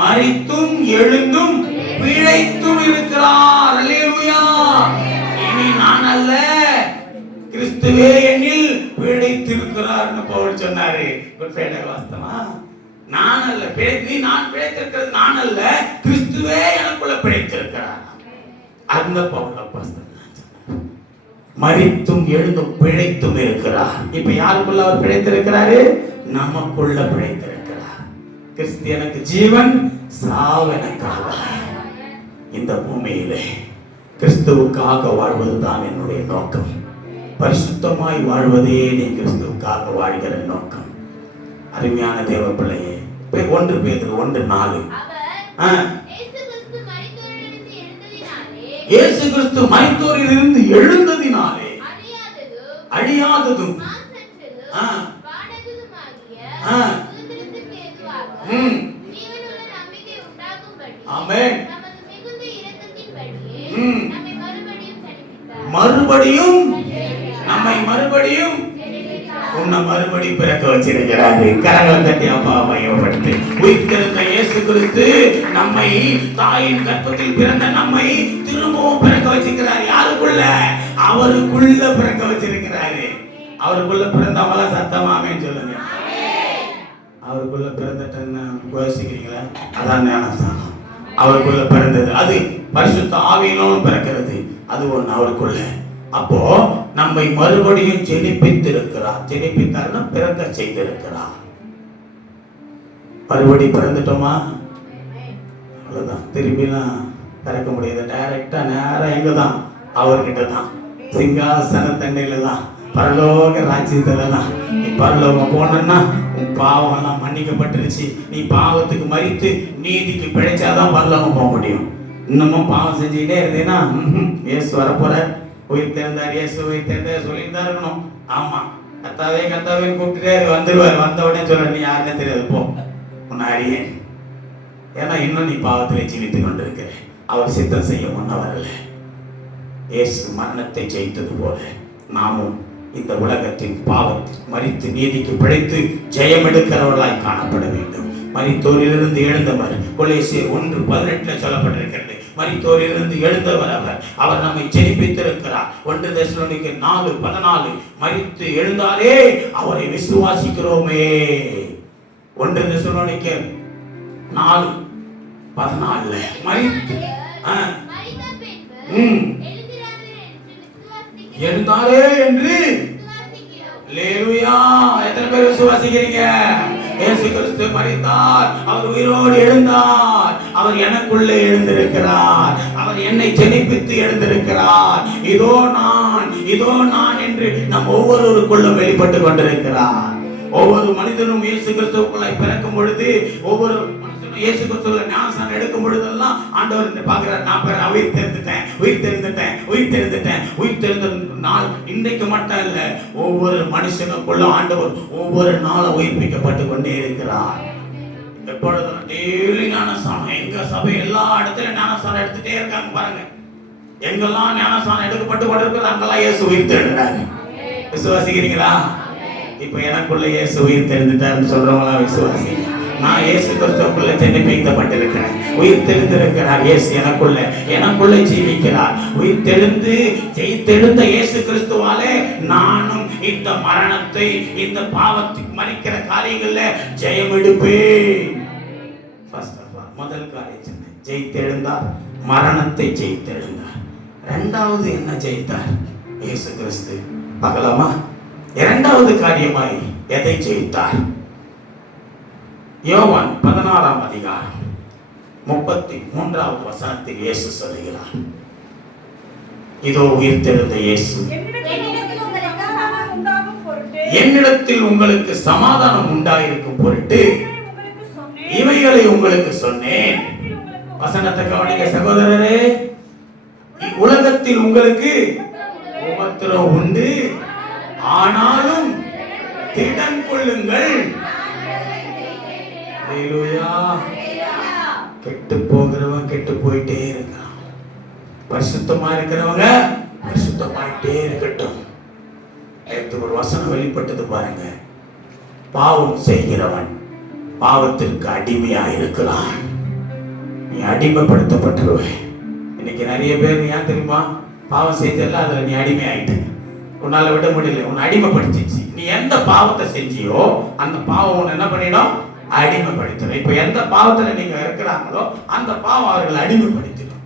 மரித்தும் எழுந்தும் பிழைத்தும் இருக்கிறார். அல்லேலூயா. இனி நான் அல்ல, கிறிஸ்துவே என்னில் பிழைத்திருக்கிறார்னு பவுல் சொன்னாரு. குட் ஃப்ரைடே வாஸ்தவமா? நான் அல்ல நான் பிழைத்திருக்கிறது நான் அல்ல, கிறிஸ்துவே எனக்குள்ள பிழைத்திருக்கிறார். அந்த பவுல் அப்போஸ்தலன் மரித்தும் எழுந்தும் பிழைத்தும் இருக்கிறார். இப்ப யாருக்குள்ள அவர் பிழைத்திருக்கிறாரு? நமக்குள்ள பிழைத்திருக்கிறார். கிறிஸ்தியனுக்கு ஜீவன், சாவு எனக்காக. இந்த பூமியிலே கிறிஸ்துவுக்காக வாழ்வதுதான் என்னுடைய நோக்கம். பரிசுத்தமாய் வாழ்வதே நீ கிறிஸ்துவுக்காக வாழ்கிற நோக்கம். அருமையான தேவ பிள்ளையே, 1 பேதுரு 1:4. இயேசு கிறிஸ்து மரித்தோரிலிருந்து எழுந்ததினாலே அழியாததும் ஆமென் மறுபடியும் நம்மை மறுபடியும் உன்னை மறுபடி பிறக்க வச்சிருக்கிறாரு. கரங்களை தட்டி அப்பா மையப்படுத்தி உயிர்த்தெழுந்த இயேசு கிறிஸ்து நம்மை தாயின் கர்ப்பத்தில் பிறந்த நம்மை திரும்பவும் பிறக்க வச்சிருக்கிறார். யாருக்குள்ள? அவருக்குள்ள பிறக்க வச்சிருக்கிறாரு. அவருக்குள்ள பிறந்தவங்கள சத்தமாமேன்னு சொல்லுங்க. அவருக்குள்ள பிறந்துட்டேன்னு யோசிக்கிறீங்களா? அதான் ஞானஸ்தானம். அவருக்குள்ள பிறந்தது அது பரிசுத்த ஆவியினாலும் பிறக்கிறது. அது ஒண்ணு அவருக்குள்ள. அப்போ நம்மை மறுபடியும் ஜெனிப்பித்திருக்கிறார். ஜெனிப்பித்தார்னா பிறக்க செய்திருக்கிறார். மறுபடி பிறந்துட்டோமா? அவ்வளவுதான். திரும்பிலாம் பிறக்க முடியாது. டைரக்டா நேரம் எங்கதான்? அவர்கிட்ட தான். சிங்காசன தண்டையில தான், பரலோக ராஜ்யத்துல தான். நீ பரலோகம் போனா உன் பாவம் எல்லாம் மன்னிக்கப்பட்டுருச்சு. நீ பாவத்துக்கு மரித்து நீதிக்கு பிழைச்சாதான் பரலோகம் போக முடியும். இன்னமும் பாவம் செஞ்சுக்கிட்டே இருந்தீங்கன்னா இயேசு வரப்போற, உயிர் தெரிந்தார், இயேசு உயிர் தெரிந்தார் சொல்லிட்டு தான் இருக்கணும். ஆமா, கத்தாவே கத்தாவே கூப்பிட்டுட்டே வந்துருவார். வந்த உடனே சொல்ற நீ யாருன்னே தெரியாது, போ உன்னை அறியேன். ஏன்னா இன்னும் நீ பாவத்திலே ஜீவித்துக் கொண்டிருக்கிற. அவர் சித்தம் செய்ய முன்ன வரல. இயேசு மரணத்தை ஜெயித்தது போல நாமும் இந்த உலகத்தின் பாவத்தில் மரித்து நீதிக்கு பிழைத்து ஜெயம் எடுக்கிறவர்களாய் காணப்பட வேண்டும். மரித்தோரிலிருந்து எழுந்தவர். கொலோசியர் 1:18 சொல்லப்பட்டிருக்கிறது. மரித்தோரிலிருந்து எழுந்தவர் அவர் நம்மை ஜெனிப்பித்திருக்கிறார். 1 தெசலோனிக்கேயர் 4:14 மரித்து எழுந்தாரே அவரை விசுவாசிக்கிறோமே. 1 தெசலோனிக்கேயர் 4:14 மரித்து எழுந்தாரே என்று. அல்லேலூயா. எத்தனை பேர் விசுவாசிக்கிறீங்க? இயேசு கிறிஸ்து மரித்தார், அவர் உயிரோடு எழுந்தார். அவர் எனக்குள்ளே எழுந்திருக்கிறார். அவர் என்னை ஜெனிப்பித்து எழுந்திருக்கிறார். இதோ நான் என்று நம் ஒவ்வொருவருக்குள்ளும் வெளிப்பட்டு கொண்டிருக்கிறார். ஒவ்வொரு மனிதனும் இயேசு கிறிஸ்துவுக்குள்ளாய் பிறக்கும் பொழுது, ஒவ்வொரு இயேசு கிறிஸ்துவுல ஞானஸ்நானம் எடுக்கும் பொழுதெல்லாம் ஆண்டவர் பார்க்கிறார், நான் உயிர் தெரிந்த நாள் இன்றைக்கு மட்டும் இல்ல, ஒவ்வொரு மனுஷனுக்குள்ள ஆண்டவர் ஒவ்வொரு நாளும் உயிர்ப்பிக்கப்பட்டு கொண்டே இருக்கிறார். எப்பொழுதும் டெய்லி ஞானஸ்நானம். எங்க சபை எல்லா இடத்துலயும் ஞானஸ்நானம் எடுத்துட்டே இருக்காங்க பாருங்க. எங்கெல்லாம் ஞானஸ்நானம் எடுக்கப்பட்டு கொண்டிருக்கிறது அங்கெல்லாம் இயேசு உயிர் தெரிந்தாரு. விசுவாசிக்கிறீங்களா? இப்ப எனக்குள்ள இயேசு உயிர் தெரிந்துட்டாருன்னு சொல்றவங்களா விசுவாசி? நான் இயேசு கிறிஸ்துவுக்குள்ள ஜெனிப்பிக்கப்பட்டிருக்கிறேன். உயிர் தெரிந்திருக்கிறார். இயேசு எனக்குள்ள ஜீவிக்கிறார். உயிர் ஜெயித்தெழுந்த இயேசு கிறிஸ்துவாலே நானும் இந்த மரணத்தை, இந்த பாவத்துக்கு மறிக்கிற காரியங்கள்ல ஜெயம் எடுப்பேன். முதல் காரியம் சொன்னேன், ஜெயித்தெழுந்தார், மரணத்தை ஜெயித்தெழுந்தார். இரண்டாவது என்ன ஜெயித்தார்? இயேசு கிறிஸ்து. பார்க்கலாமா? இரண்டாவது காரியமாய் எதை ஜெயித்தார்? யோவான் 16ஆம் அதிகாரம் 33வது வசனத்தில் இயேசு சொல்லுகிறார், இதோ உயிர்த்தெழுந்த இயேசு என்னிடத்தில் உங்களுக்கு சமாதானம் உண்டாயிருக்கும் பொருட்டு இவைகளை உங்களுக்கு சொன்னேன். வசனத்தை கவனிக்க சகோதரரே. உலகத்தில் உங்களுக்கு உபத்திரவம் உண்டு, ஆனாலும் திடன் கொள்ளுங்கள். கெட்டு போகிறவன் கெட்டு போயிட்டே இருக்கான். பரிசுத்தமா இருக்கிறவங்க பரிசுத்தமாயிட்டே இருக்கட்டும். ஒரு வசனம் வெளிப்பட்டது பாருங்க. பாவம் செய்கிறவன் பாவத்திற்கு அடிமையா இருக்கிறான். நீ அடிமைப்படுத்தப்பட்டுருவ. இன்னைக்கு நிறைய பேர் ஏன் தெரியுமா, பாவம் செஞ்சல அதுல நீ அடிமை ஆயிட்ட, உன்னால விட முடியல, உன்னை அடிமைப்படுத்திச்சு. நீ எந்த பாவத்தை செஞ்சியோ அந்த பாவம் உன்னை என்ன பண்ணிடும், அடிமைப்படுத்திடும். இப்ப எந்த பாவத்துல நீங்க இருக்கிறாங்களோ அந்த பாவம் அவர்களை அடிமைப்படுத்திடும்.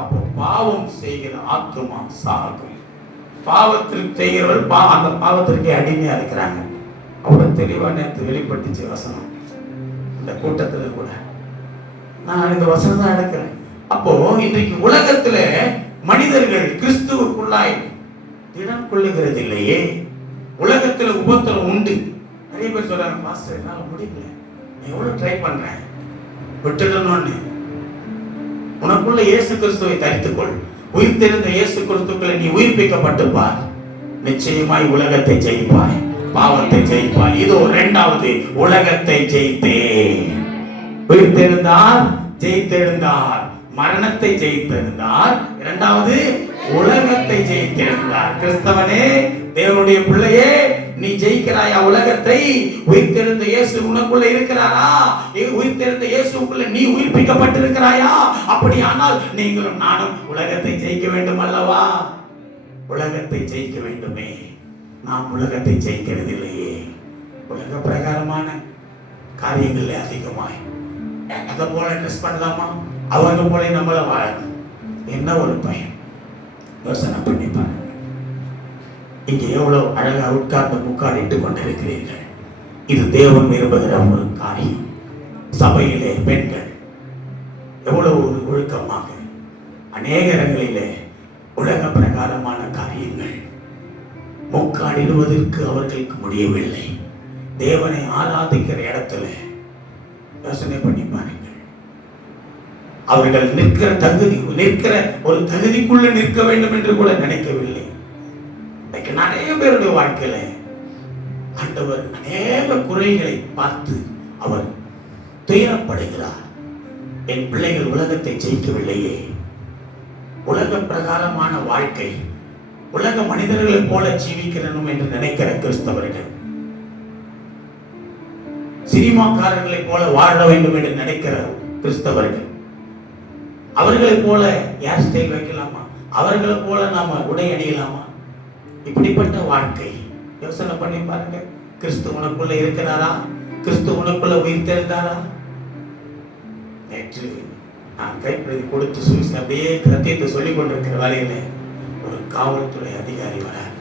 அப்போ பாவம் செய்கிற ஆத்துமா சாகும். பாவத்திற்கு செய்கிறவர்கள் அந்த பாவத்திற்கு அடிமையா இருக்கிறாங்க. அவ்வளவு தெளிவா நேற்று வெளிப்பட்டுச்சு வசனம் இந்த கூட்டத்துல கூட. நான் இந்த வசனம் தான் எடுக்கிறேன். அப்போ இன்றைக்கு உலகத்துல மனிதர்கள் கிறிஸ்துவுக்குள்ளாய் திடம் கொள்ளுகிறது இல்லையே. உலகத்துல உபத்திரம் உண்டு. நிறைய பேர் சொல்றாங்க, மாஸ்டர் என்னால முடியல, நான் எவ்வளவு ட்ரை பண்றேன், விட்டுடணும்னு. உனக்குள்ள இயேசு கிறிஸ்துவை தரித்துக்கொள். உயிர்த்தெழுந்த இயேசு கிறிஸ்துக்குள்ள நீ உயிர்ப்பிக்கப்பட்டு பார், நிச்சயமாய் உலகத்தை ஜெயிப்பாய், பாவத்தை ஜெயிப்பாய். இதோ இரண்டாவது, உலகத்தை ஜெயித்தேன். உயிர்த்தெழுந்தார், ஜெயித்தெழுந்தார், மரணத்தை ஜெயித்தெழுந்தார். இரண்டாவது உலகத்தை ஜெயித்தெழுந்தார். கிறிஸ்தவனே, தேவனுடைய பிள்ளையே, நீ ஜெயிக்கிறாயா உலகத்தை? உயிர்த்தெழுந்த இயேசு உனக்குள்ள இருக்கிறாரா? உயிர்த்தெழுந்த இயேசுக்குள்ள நீ உயிர்ப்பிக்கப்பட்டிருக்கிறாயா? அப்படியானால் நீங்களும் நானும் உலகத்தை ஜெயிக்க வேண்டும் அல்லவா? உலகத்தை ஜெயிக்க வேண்டுமே. நாம் உலகத்தை ஜெயிக்கிறது இல்லையே. உலக பிரகாரமான காரியங்கள் அதிகமாய் அதை போல ட்ரெஸ் பண்ணலாமா, அவங்க போல நம்மள வாழணும். என்ன ஒரு பயன்? யோசனை பண்ணி பாருங்க. இங்க எவ்வளவு அழகா உட்கார்ந்து முக்காடிட்டு கொண்டிருக்கிறீர்கள். இது தேவன் விரும்புகிற ஒரு காரியம். சபையிலே பெண்கள் எவ்வளவு ஒரு ஒழுக்கமாக, அநேக இடங்களிலே உலக பிரகாரமான காரியங்கள் முக்காடிடுவதற்கு அவர்களுக்கு முடியவில்லை. தேவனை ஆராதிக்கிற இடத்துல யோசனை பண்ணி பாருங்கள். அவர்கள் நிற்கிற ஒரு தகுதிக்குள்ள நிற்க வேண்டும் என்று கூட நினைக்கவில்லை. நிறைய பேருடைய வாழ்க்கையில ஆண்டவர் அநேக குறைகளை பார்த்து அவர் துயரப்படுகிறார். என் பிள்ளைகள் உலகத்தை ஜெயிக்கவில்லையே. உலக பிரகாரமான வாழ்க்கை, உலக மனிதர்களைப் போல ஜீவிக்கணும் என்று நினைக்கிற கிறிஸ்தவர்கள், சினிமாக்காரர்களைப் போல வாழ வேண்டும் என்று நினைக்கிற கிறிஸ்தவர்கள், அவர்களைப் போல ஹேர் ஸ்டைல் வைக்கலாமா, அவர்களை போல நாம உடை அணியலாமா? இப்படிப்பட்ட வாழ்க்கை யோசனை பண்ணி பாருங்க. கிறிஸ்து உனக்குள்ள இருக்கிறாரா? கிறிஸ்து உனக்குள்ள உயிர்த்தெழுந்தாரா? நேற்று நான் கைப்பிரதி கொடுத்து சுவிஸ் அப்படியே சத்தியத்தை சொல்லிக் கொண்டிருக்கிற வேலையில ஒரு காவல்துறை அதிகாரி வரார்.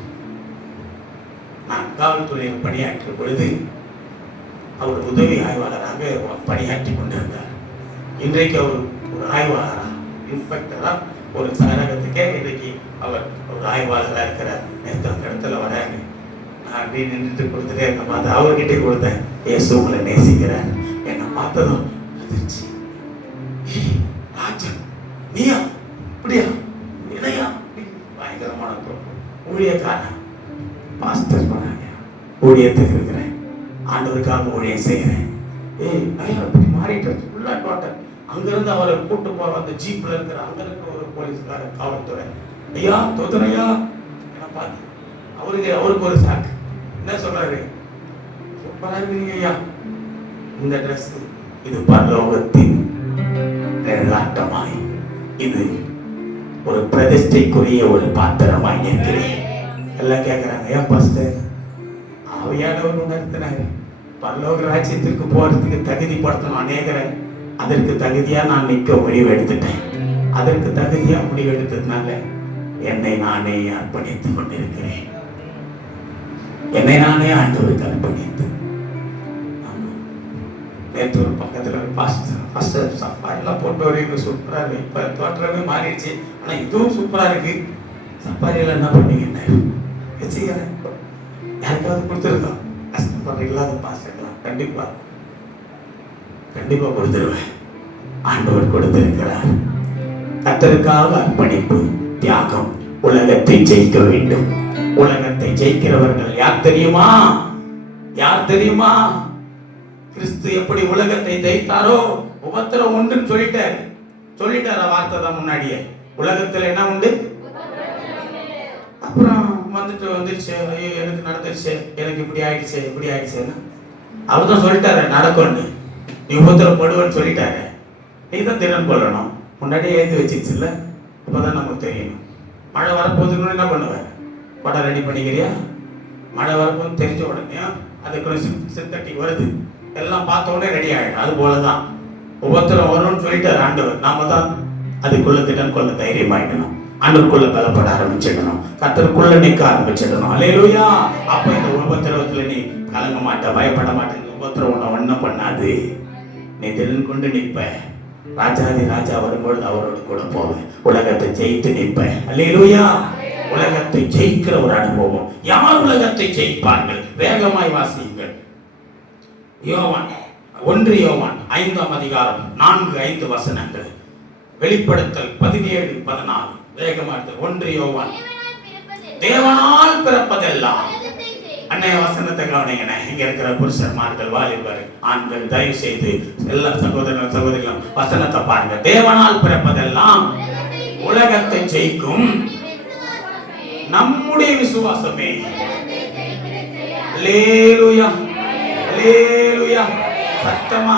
நான் காவல்துறையில் பணியாற்றிய பொழுது அவர் உதவி ஆய்வாளராக பணியாற்றி கொண்டிருந்தார். இன்றைக்கு அவர் ஒரு ஆய்வாளரா, இன்ஸ்பெக்டரா ஒரு சரகத்துக்கே இன்றைக்கு அவர் ஒரு ஆய்வாளராக இருக்கிறார். நேற்று அந்த இடத்துல வராங்க. நான் அப்படி நின்றுட்டு கொடுத்துட்டே இருக்க பார்த்தா அவர்கிட்டே கொடுத்தேன், இயேசு உங்களை நேசிக்கிறார். என்னை பார்த்ததும் அதிர்ச்சி. ராஜன் நீயா, இப்படியா, இணையா, பயங்கரமான ஊழியக்காரன். பாஸ்டர் பண்ணாங்க, ஊழியத்துக்கு இருக்கிறேன், ஆண்டவருக்காக ஊழியம் செய்கிறேன். இப்படி மாறிட்டு ஃபுல்லா டோட்டல். அங்கிருந்து அவரை கூட்டு போற அந்த ஜீப்ல இருக்கிற அங்க இருக்கிற ஒரு போலீஸ்கார காவல்துறை, ஐயா தோதனையா என்ன பார்த்து அவருக்கு ஒரு சாக்கு. என்ன சொல்றாரு? சூப்பரா இருக்கீங்க ஐயா, இந்த ட்ரெஸ் இது பரலோகத்தின் நிழலாட்டமாய், இது ஒரு பிரதிஷ்டைக்குரிய ஒரு பாத்திரமாய் நிற்கிறேன். எல்லாம் கேட்கிறாங்க, ஏன் பாஸ்டர்? ஆவியானவர் உணர்த்தினாரு, பரலோக ராஜ்யத்திற்கு போறதுக்கு தகுதிப்படுத்தணும் அநேகரை. அதற்கு தகுதியா நான் நிற்க முடிவு எடுத்துட்டேன். அதற்கு தகுதியா முடிவு எடுத்ததுனால என்னை நானே அர்ப்பணித்துக் கொண்டிருக்கிறேன். என்னை நானே ஆண்டவருக்கு அர்ப்பணித்து. நேற்று ஒரு பக்கத்துல ஒரு பாஸ்டர் சப்பாரியெல்லாம் போட்டு வரீங்க, சூப்பரா இருக்கு. இப்ப தோற்றமே மாறிடுச்சு, ஆனா இதுவும் சூப்பரா இருக்கு. சப்பாரியெல்லாம் என்ன பண்ணீங்க? வச்சுக்கிறேன், யாருக்காவது கொடுத்துருக்கோம். கஷ்டப்படுறீங்களா? அது பாஸ்டர்லாம் கண்டிப்பா கண்டிப்பா கொடுத்துருவேன். ஆண்டவர் கொடுத்திருக்கிறார். கர்த்தருக்காக அர்ப்பணிப்பு, தியாகம். உலகத்தை ஜெயிக்க வேண்டும். உலகத்தை ஜெயிக்கிறவர்கள் யார் தெரியுமா? யார் தெரியுமா? கிறிஸ்து எப்படி உலகத்தை ஜெயித்தாரோ, உபத்திரம் உண்டுன்னு சொல்லிட்டார வார்த்தை தான் முன்னாடியே. உலகத்துல என்ன உண்டு? அப்புறம் வந்துருச்சு, ஐயோ எனக்கு நடந்துருச்சு, எனக்கு இப்படி ஆயிடுச்சுன்னா அவர் தான் சொல்லிட்டாரு நடக்கும்னு. நீ உபத்திரப்படுவேன்னு சொல்லிட்டாரு. நீ தான் திறன் கொள்ளணும். முன்னாடியே எழுதி வச்சிருச்சு இல்லை, அப்போதான் நமக்கு தெரியணும். மழை வரப்போகுதுன்னு என்ன பண்ணுவேன்? படம் ரெடி பண்ணிக்கிறியா? மழை வரப்போகுது தெரிஞ்ச உடனே அதுக்குள்ள சிந்தட்டிக் வருது, எல்லாம் பார்த்த உடனே ரெடி ஆகிடும். அது போல தான் ஒவ்வொருத்தரும் வரும்னு சொல்லிட்டு ஆண்டவர் நாம தான் அதுக்குள்ள திடன் கொள்ள தைரியமாயிடணும். ஆண்டவருக்குள்ள பலப்பட ஆரம்பிச்சிடணும். கர்த்தருக்குள்ள நிற்க ஆரம்பிச்சிடணும். அல்லேலூயா. அப்ப இந்த உபத்திரவத்துல நீ கலங்க மாட்ட, பயப்பட மாட்டேன். இந்த உபத்திரவம் உன்னை ஒன்றும் பண்ணாது. நீ திடன் கொண்டு நிற்ப. ராஜாதி ராஜா வரும்பொழுது அவரோடு கூட போவேன். உலகத்தை ஜெயித்து நிற்பேன். அல்லேலூயா. உலகத்தை ஜெயிக்கிற ஒரு அனுபவம். யார் உலகத்தை ஜெயிப்பார்கள்? வேகமாய் வாசியுங்கள். யோவான் 1 யோவான் 5ஆம் அதிகாரம் 4-5 வசனங்கள். வெளிப்படுத்தல் 17-14. வேகமாக 1 யோவான். தேவனால் பிறப்பதெல்லாம். அன்னைய வசனத்தை கவனிங்க. இங்க இருக்கிற புருஷன்மார்கள், வாலிபர், ஆண்கள், தயவு செய்து எல்லா சகோதரர்கள் சகோதரிகளும் வசனத்தை பாருங்க. தேவனால் பிறப்பதெல்லாம் உலகத்தை ஜெயிக்கும் நம்முடைய விசுவாசமே. அல்லேலூயா, அல்லேலூயா. சத்தமா,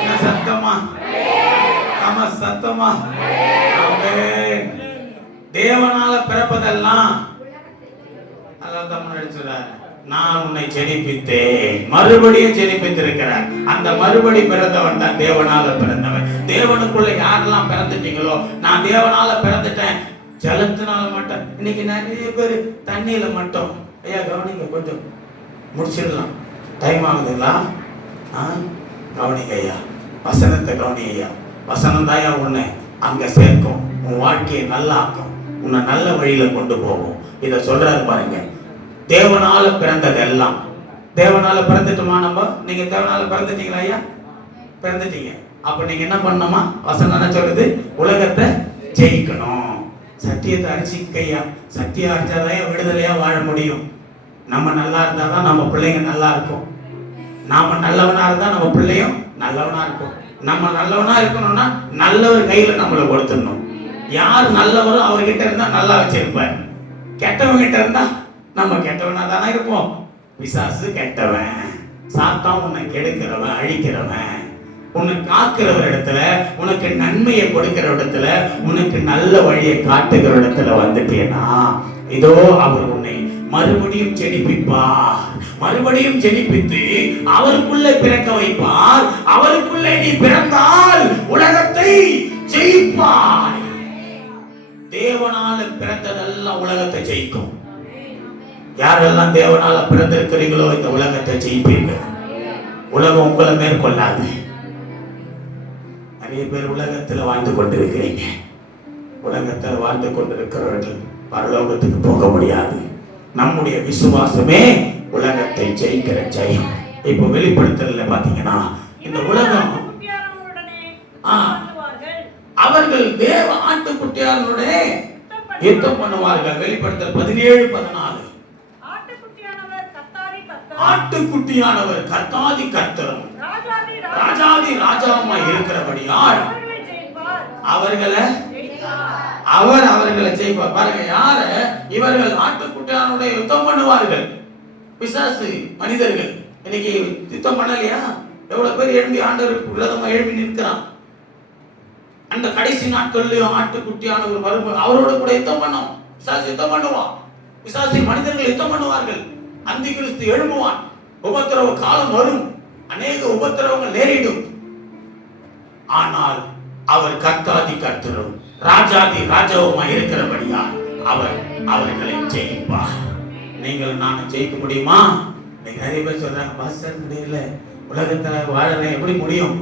என்ன சத்தமா, ஆமா சத்தமா. ஆமென். தேவனால பிறப்பதெல்லாம் நான் உன்னை ஜெனிப்பித்தேன், மறுபடியும் ஜெனிப்பித்திருக்கிறேன். அந்த மறுபடி பிறந்தவன் தான் தேவனால பிறந்தவன். தேவனுக்குள்ள யாரெல்லாம் பிறந்துட்டீங்களோ, நான் தேவனால பிறந்துட்டேன். ஜலத்தினால மட்டும். இன்னைக்கு நிறைய பேர் தண்ணியில மட்டும். ஐயா கவனிங்க, கொஞ்சம் முடிச்சிடலாம், டைம் ஆகுதுங்களா? கவனிங்க ஐயா, வசனத்தை கவனி ஐயா. வசனம் தாயா உன்னை அங்க சேர்க்கும், உன் வாழ்க்கையை நல்லா ஆக்கும், உன்னை நல்ல வழியில கொண்டு போகும். இதை சொல்றாரு பாருங்க. தேவனால பிறந்தது எல்லாம். தேவனால பிறந்துட்டுமா நம்ம? நீங்க தேவனால பிறந்துட்டீங்களா ஐயா? பிறந்துட்டீங்க. அப்ப நீங்க என்ன பண்ணணுமா? வசனம் என்ன சொல்லுது? உலகத்தை ஜெயிக்கணும். சத்தியத்தை அரிசிக்கையா. சத்தியம் அரிச்சாதான் விடுதலையா வாழ முடியும். நம்ம நல்லா இருந்தாதான் நம்ம பிள்ளைங்க நல்லா இருக்கும். நாம நல்லவனா இருந்தா நம்ம பிள்ளையும் நல்லவனா இருக்கும். நம்ம நல்லவனா இருக்கணும்னா நல்லவர் கையில நம்மளை கொடுத்துடணும். யார் நல்லவரோ அவர்கிட்ட இருந்தா நல்லா வச்சிருப்பார். கெட்டவங்க கிட்ட இருந்தா நம்ம கெட்டவனா தானே இருப்போம். பிசாசு கெட்டவன், சாத்தான் உன்னை கெடுக்கிறவன், அழிக்கிறவன். உன்னை காக்கிறவர் இடத்துல, உனக்கு நன்மையை கொடுக்கிற இடத்துல, உனக்கு நல்ல வழியை காட்டுகிற இடத்துல வந்துட்டேனா, இதோ அவர் உன்னை மறுபடியும் ஜெனிப்பிப்பார். மறுபடியும் ஜெனிப்பித்து அவருக்குள்ளே பிறக்க வைப்பார். அவருக்குள்ளே நீ பிறந்தால் உலகத்தை ஜெயிப்பாய். தேவனால பிறந்ததெல்லாம் உலகத்தை ஜெயிக்கும். யாரெல்லாம் தேவனால பிறந்திருக்கிறீங்களோ இந்த உலகத்தை ஜெயிப்பீர்கள். உலகம் உங்களை மேற்கொள்ளாது. நிறைய பேர் உலகத்தில் வாழ்ந்து கொண்டிருக்கிறீங்க. உலகத்தில் வாழ்ந்து கொண்டிருக்கிறவர்கள் பரலோகத்துக்கு போக முடியாது. நம்முடைய விசுவாசமே உலகத்தை ஜெயிக்கிற ஜெயம். இப்போ வெளிப்படுத்தல பாத்தீங்கன்னா இந்த உலகம் அவர்கள் தேவ ஆட்டுக்குட்டியாருடைய யுத்தம் பண்ணுவார்கள். வெளிப்படுத்தல் 17-14. ஆட்டுக்குட்டியானவர் கர்த்தாதி கர்த்தரும் ராஜாதி ராஜாவுமாய் இருக்கிறபடியால் அவர்களை ஜெயிப்பார். பாருங்க, யார இவர்கள்? ஆட்டுக்குட்டியானுடைய யுத்தம் பண்ணுவார்கள். பிசாசு மனிதர்கள் இன்னைக்கு யுத்தம் பண்ணலையா? எவ்வளவு பேர் எழும்பி ஆண்டவருக்கு விரோதமா எழுப்பி நிற்கிறான். அந்த கடைசி நாட்கள்லயும் ஆட்டுக்குட்டியானவர் வரும், அவரோட கூட யுத்தம் பண்ணும். பிசாசு யுத்தம் பண்ணுவான். பிசாசு மனிதர்கள் யுத்தம் பண்ணுவார்கள். அந்தி கிறிஸ்து எழும்புவான். உபத்திரவ காலம் வரும். அநேக உபத்திரவங்கள் நேரிடும். ஆனால் அவர் கர்த்தாதி கர்த்தரும் ராஜாதி ராஜாவுமாய் இருக்கிறபடியால் அவர் அவர்களை ஜெயிப்பார். நீங்கள் நானும் ஜெயிக்க முடியுமா? நீங்க நிறைய பேர் சொல்றாங்க, பாஸ்டர் முடியல, உலகத்துல வாழ எப்படி முடியும்?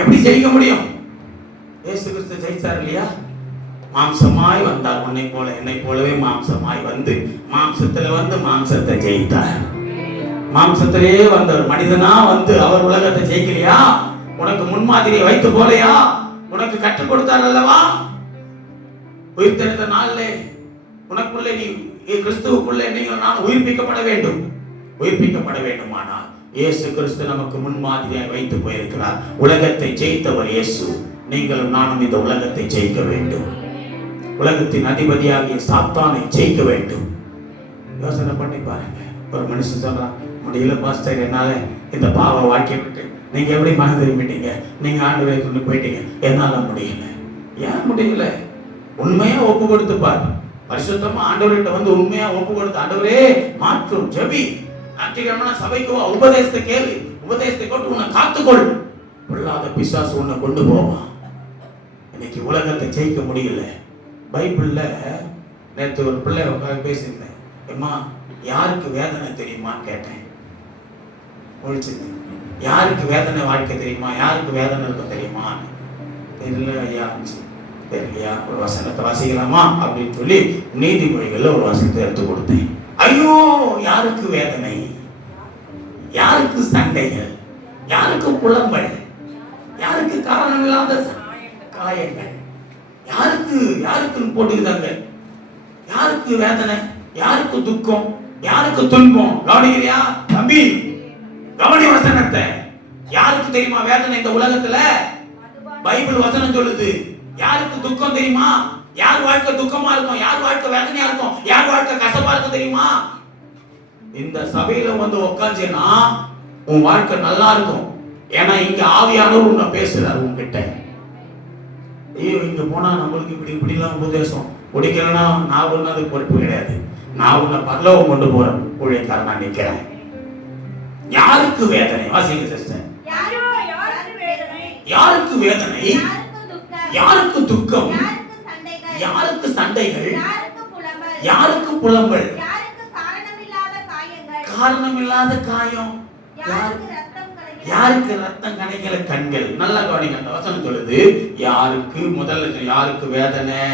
எப்படி ஜெயிக்க முடியும்? இயேசு கிறிஸ்து ஜெயிச்சார் இல்லையா? மாம்சமாய் வந்தார். உன்னை போல என்னை போலவே மாம்சமாய் வந்து மாம்சத்துல வந்து மாம்சத்தை ஜெயித்தார். மாம்சத்திலேயே வந்தவர் மனிதனா வந்து அவர் உலகத்தை ஜெயிக்கலையா? உனக்கு முன்மாதிரியை வைத்து போலையா? உனக்கு கற்றுக் கொடுத்தார் அல்லவா? உயிர்த்தெழுந்த நாளிலே உனக்குள்ளே நீ கிறிஸ்துவுக்குள்ளே நீங்கள் நான் உயிர்ப்பிக்கப்பட வேண்டும். உயிர்ப்பிக்கப்பட வேண்டுமானால் இயேசு கிறிஸ்து நமக்கு முன்மாதிரியாய் வைத்து போயிருக்கிறார். உலகத்தை ஜெயித்தவர் இயேசு. நீங்களும் நானும் இந்த உலகத்தை ஜெயிக்க வேண்டும். உலகத்தின் அதிபதியாகிய சாத்தானை ஜெயிக்க வேண்டும். யோசனை பண்ணி பாருங்க. ஒரு மனுஷன் சொல்றான், முடியல பாஸ்டர், என்னால இந்த பாவ வாழ்க்கையை விட்டு நீங்க எப்படி மனம் திரும்பிட்டீங்க? நீங்க ஆண்டவரை கொண்டு போயிட்டீங்க. என்னால முடியல. ஏன் முடியல? உண்மையா ஒப்பு கொடுத்து பாரு. பரிசுத்தமா ஆண்டவர்கிட்ட வந்து உண்மையா ஒப்பு கொடுத்து, ஆண்டவரே மாற்றும், ஜெபி, ஞாயிற்றுக்கிழமை சபைக்கு வா, உபதேசத்தை கேளு, உபதேசத்தை கொண்டு உன்னை காத்துக்கொள். பொல்லாத பிசாசு உன்னை கொண்டு போவான். இன்னைக்கு உலகத்தை ஜெயிக்க முடியல. பைபிள்ல நேற்று ஒரு பிள்ளை பேசியிருந்தேன். அம்மா, யாருக்கு வேதனை தெரியுமான்னு கேட்டேன். ஒழிச்சுது. யாருக்கு வேதனை வாழ்க்கை தெரியுமா? யாருக்கு வேதனை இருக்க தெரியுமா? தெரியல ஐயா. தெரியலையா? ஒரு வசனத்தை வாசிக்கலாமா அப்படின்னு சொல்லி நீதிமொழிகள்ல ஒரு வசனத்தை எடுத்து கொடுத்தேன். ஐயோ, யாருக்கு வேதனை, யாருக்கு சண்டைகள், யாருக்கு புலம்பல், யாருக்கு காரணம் இல்லாத காயங்கள், யாருக்குன்னு போட்டுக்கிறாங்க. யாருக்கு வேதனை, யாருக்கு துக்கம், யாருக்கு துன்பம்? கவனிக்கிறியா தம்பி? கவனி வசனத்தை. யாருக்கு தெரியுமா வேதனை இந்த உலகத்துல? பைபிள் வசனம் சொல்லுது. யாருக்கு துக்கம் தெரியுமா? யார் வாழ்க்கை துக்கமா இருக்கும், யார் வாழ்க்கை வேதனையா இருக்கும், யார் வாழ்க்கை கசப்பா இருக்கும் தெரியுமா? இந்த சபையில வந்து உட்காந்துனா உன் வாழ்க்கை நல்லா இருக்கும். ஏன்னா இங்க ஆவியானவர் உன்னை பேசுறாரு உன்கிட்ட. ஐயோ, இங்க போனா நம்மளுக்கு இப்படி எல்லாம் உபதேசம் பிடிக்கலன்னா நான் ஒண்ணு அதுக்கு பொறுப்பு கிடையாது. நான் உன்னை பரலோகம் கொண்டு போறேன், ஊழியக்காரனா நிக்கிறேன். யாருக்கு வேதனை? வாசிங்க சிஸ்டர். யாருக்கு வேதனை, யாருக்கு துக்கம், யாருக்கு சண்டைகள், யாருக்கு புலம்பல், காரணமில்லாத காயம், யாருக்கு ரத்தம் கணைகளை கண்கள். நல்லா கவனிங்க, அந்த வசனம் சொல்லுது. யாருக்கு, முதல்ல யாருக்கு வேதனை,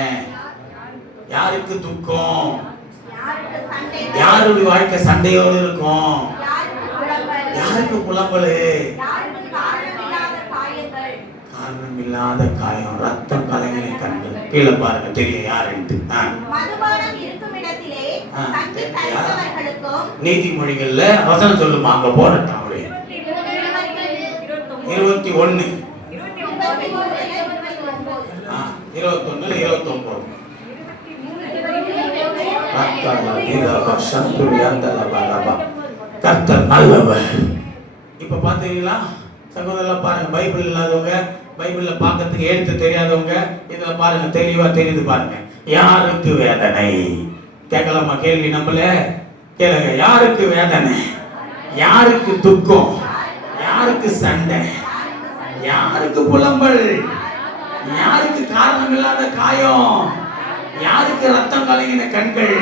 யாருக்கு துக்கம், யாருடைய வாழ்க்கை சண்டையோடு இருக்கும், யாருக்கு புலம்பல், காரணம் இல்லாத காயம், ரத்தம் கலங்கின கண்கள். கீழே பாருங்க, தெரியும் யாருன்ட்டு. நீதிமொழிகள்ல வசனம் சொல்லுமா? அங்க போறட்டும். 21 21 கர்த்தர் நல்லவர். இப்ப பாத்தீங்களா சகோதரர்? பாருங்க, பைபிள் இல்லாதவங்க, பைபிள்ல பார்க்கறதுக்கு எழுத்து தெரியாதவங்க இதுல பாருங்க, தெளிவா தெரியுது பாருங்க. யாருக்கு வேதனை? கேட்கலாமா கேள்வி? நம்மள கேளுங்க. யாருக்கு வேதனை, யாருக்கு துக்கம், யாருக்கு சண்டை, யாருக்கு புலம்பல், யாருக்கு காரணம் இல்லாத காயம், யாருக்கு ரத்தம் கலங்கின கண்கள்?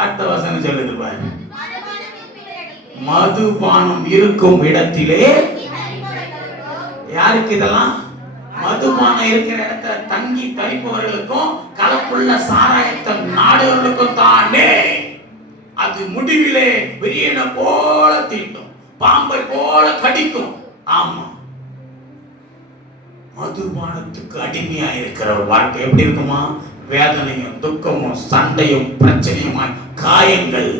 அடுத்த வசனம் சொல்லுது பாரு. மதுபானம் இருக்கும் இடத்திலே. யாருக்கு இதெல்லாம்? மதுபானம் இருக்கிற இடத்துல தங்கி தரிப்பவர்களுக்கும் கலப்புள்ள சாராயத்தை நாடுகளுக்கும் தானே. அது முடிவிலே விரியனை போல தீண்டும், பாம்பை போல கடிக்கும். ஆமா, மதுபானத்துக்கு அடிமையா இருக்கிற ஒரு வாழ்க்கை எப்படி இருக்குமா? வேதனையும் துக்கமும் சண்டையும் பிரச்சனையுமாய் காயங்கள்.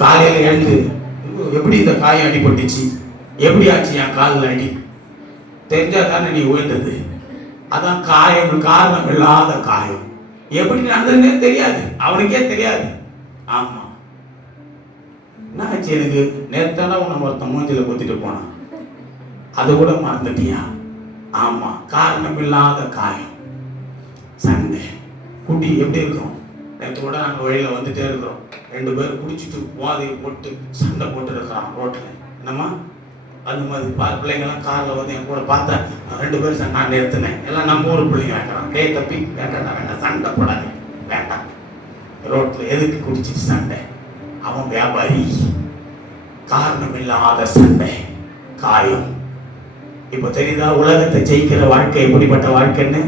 காலையில எழுந்து எப்படி இந்த காயம் அடிபட்டுச்சு, எப்படி ஆச்சு என் காலில் அடி, தெரிஞ்சா தானே நீ உயர்ந்தது. அதான் காயம், காரணம் இல்லாத காயம். எப்படி நடந்ததுன்னே தெரியாது, அவனுக்கே தெரியாது. ஆமா, என்ன ஆச்சு எனக்கு? நேத்தான உன்னை ஒருத்தன் மூஞ்சில குத்திட்டு போனான், அது கூட மறந்துட்டியா? ஆமா, காரணம் இல்லாத காயம். சண்டை, குடி எப்படி இருக்கும்? நேற்று கூட நாங்கள் வழியில வந்துட்டே இருக்கிறோம். 2 பேர் குடிச்சிட்டு வாதையை போட்டு சண்டை போட்டு இருக்கிறான் ரோட்ல. என்னம்மா அந்த மாதிரி பிள்ளைங்கெல்லாம் காரில் வந்து என் கூட பார்த்தா 2 பேர் நான் நிறுத்தினேன். எல்லாம் நம்ம ஊர் பிள்ளைங்க இருக்கிறான். டே தப்பி, வேண்டாம் சண்டை போடாது, வேண்டாம். ரோட்ல எதுக்கு குடிச்சிட்டு சண்டை? அவன் வியாபாரி. காரணம் இல்லாத சண்டை, காயம். இப்ப தெரியுதா உலகத்தை ஜெயிக்கிற வாழ்க்கை எப்படிப்பட்ட வாழ்க்கைன்னு?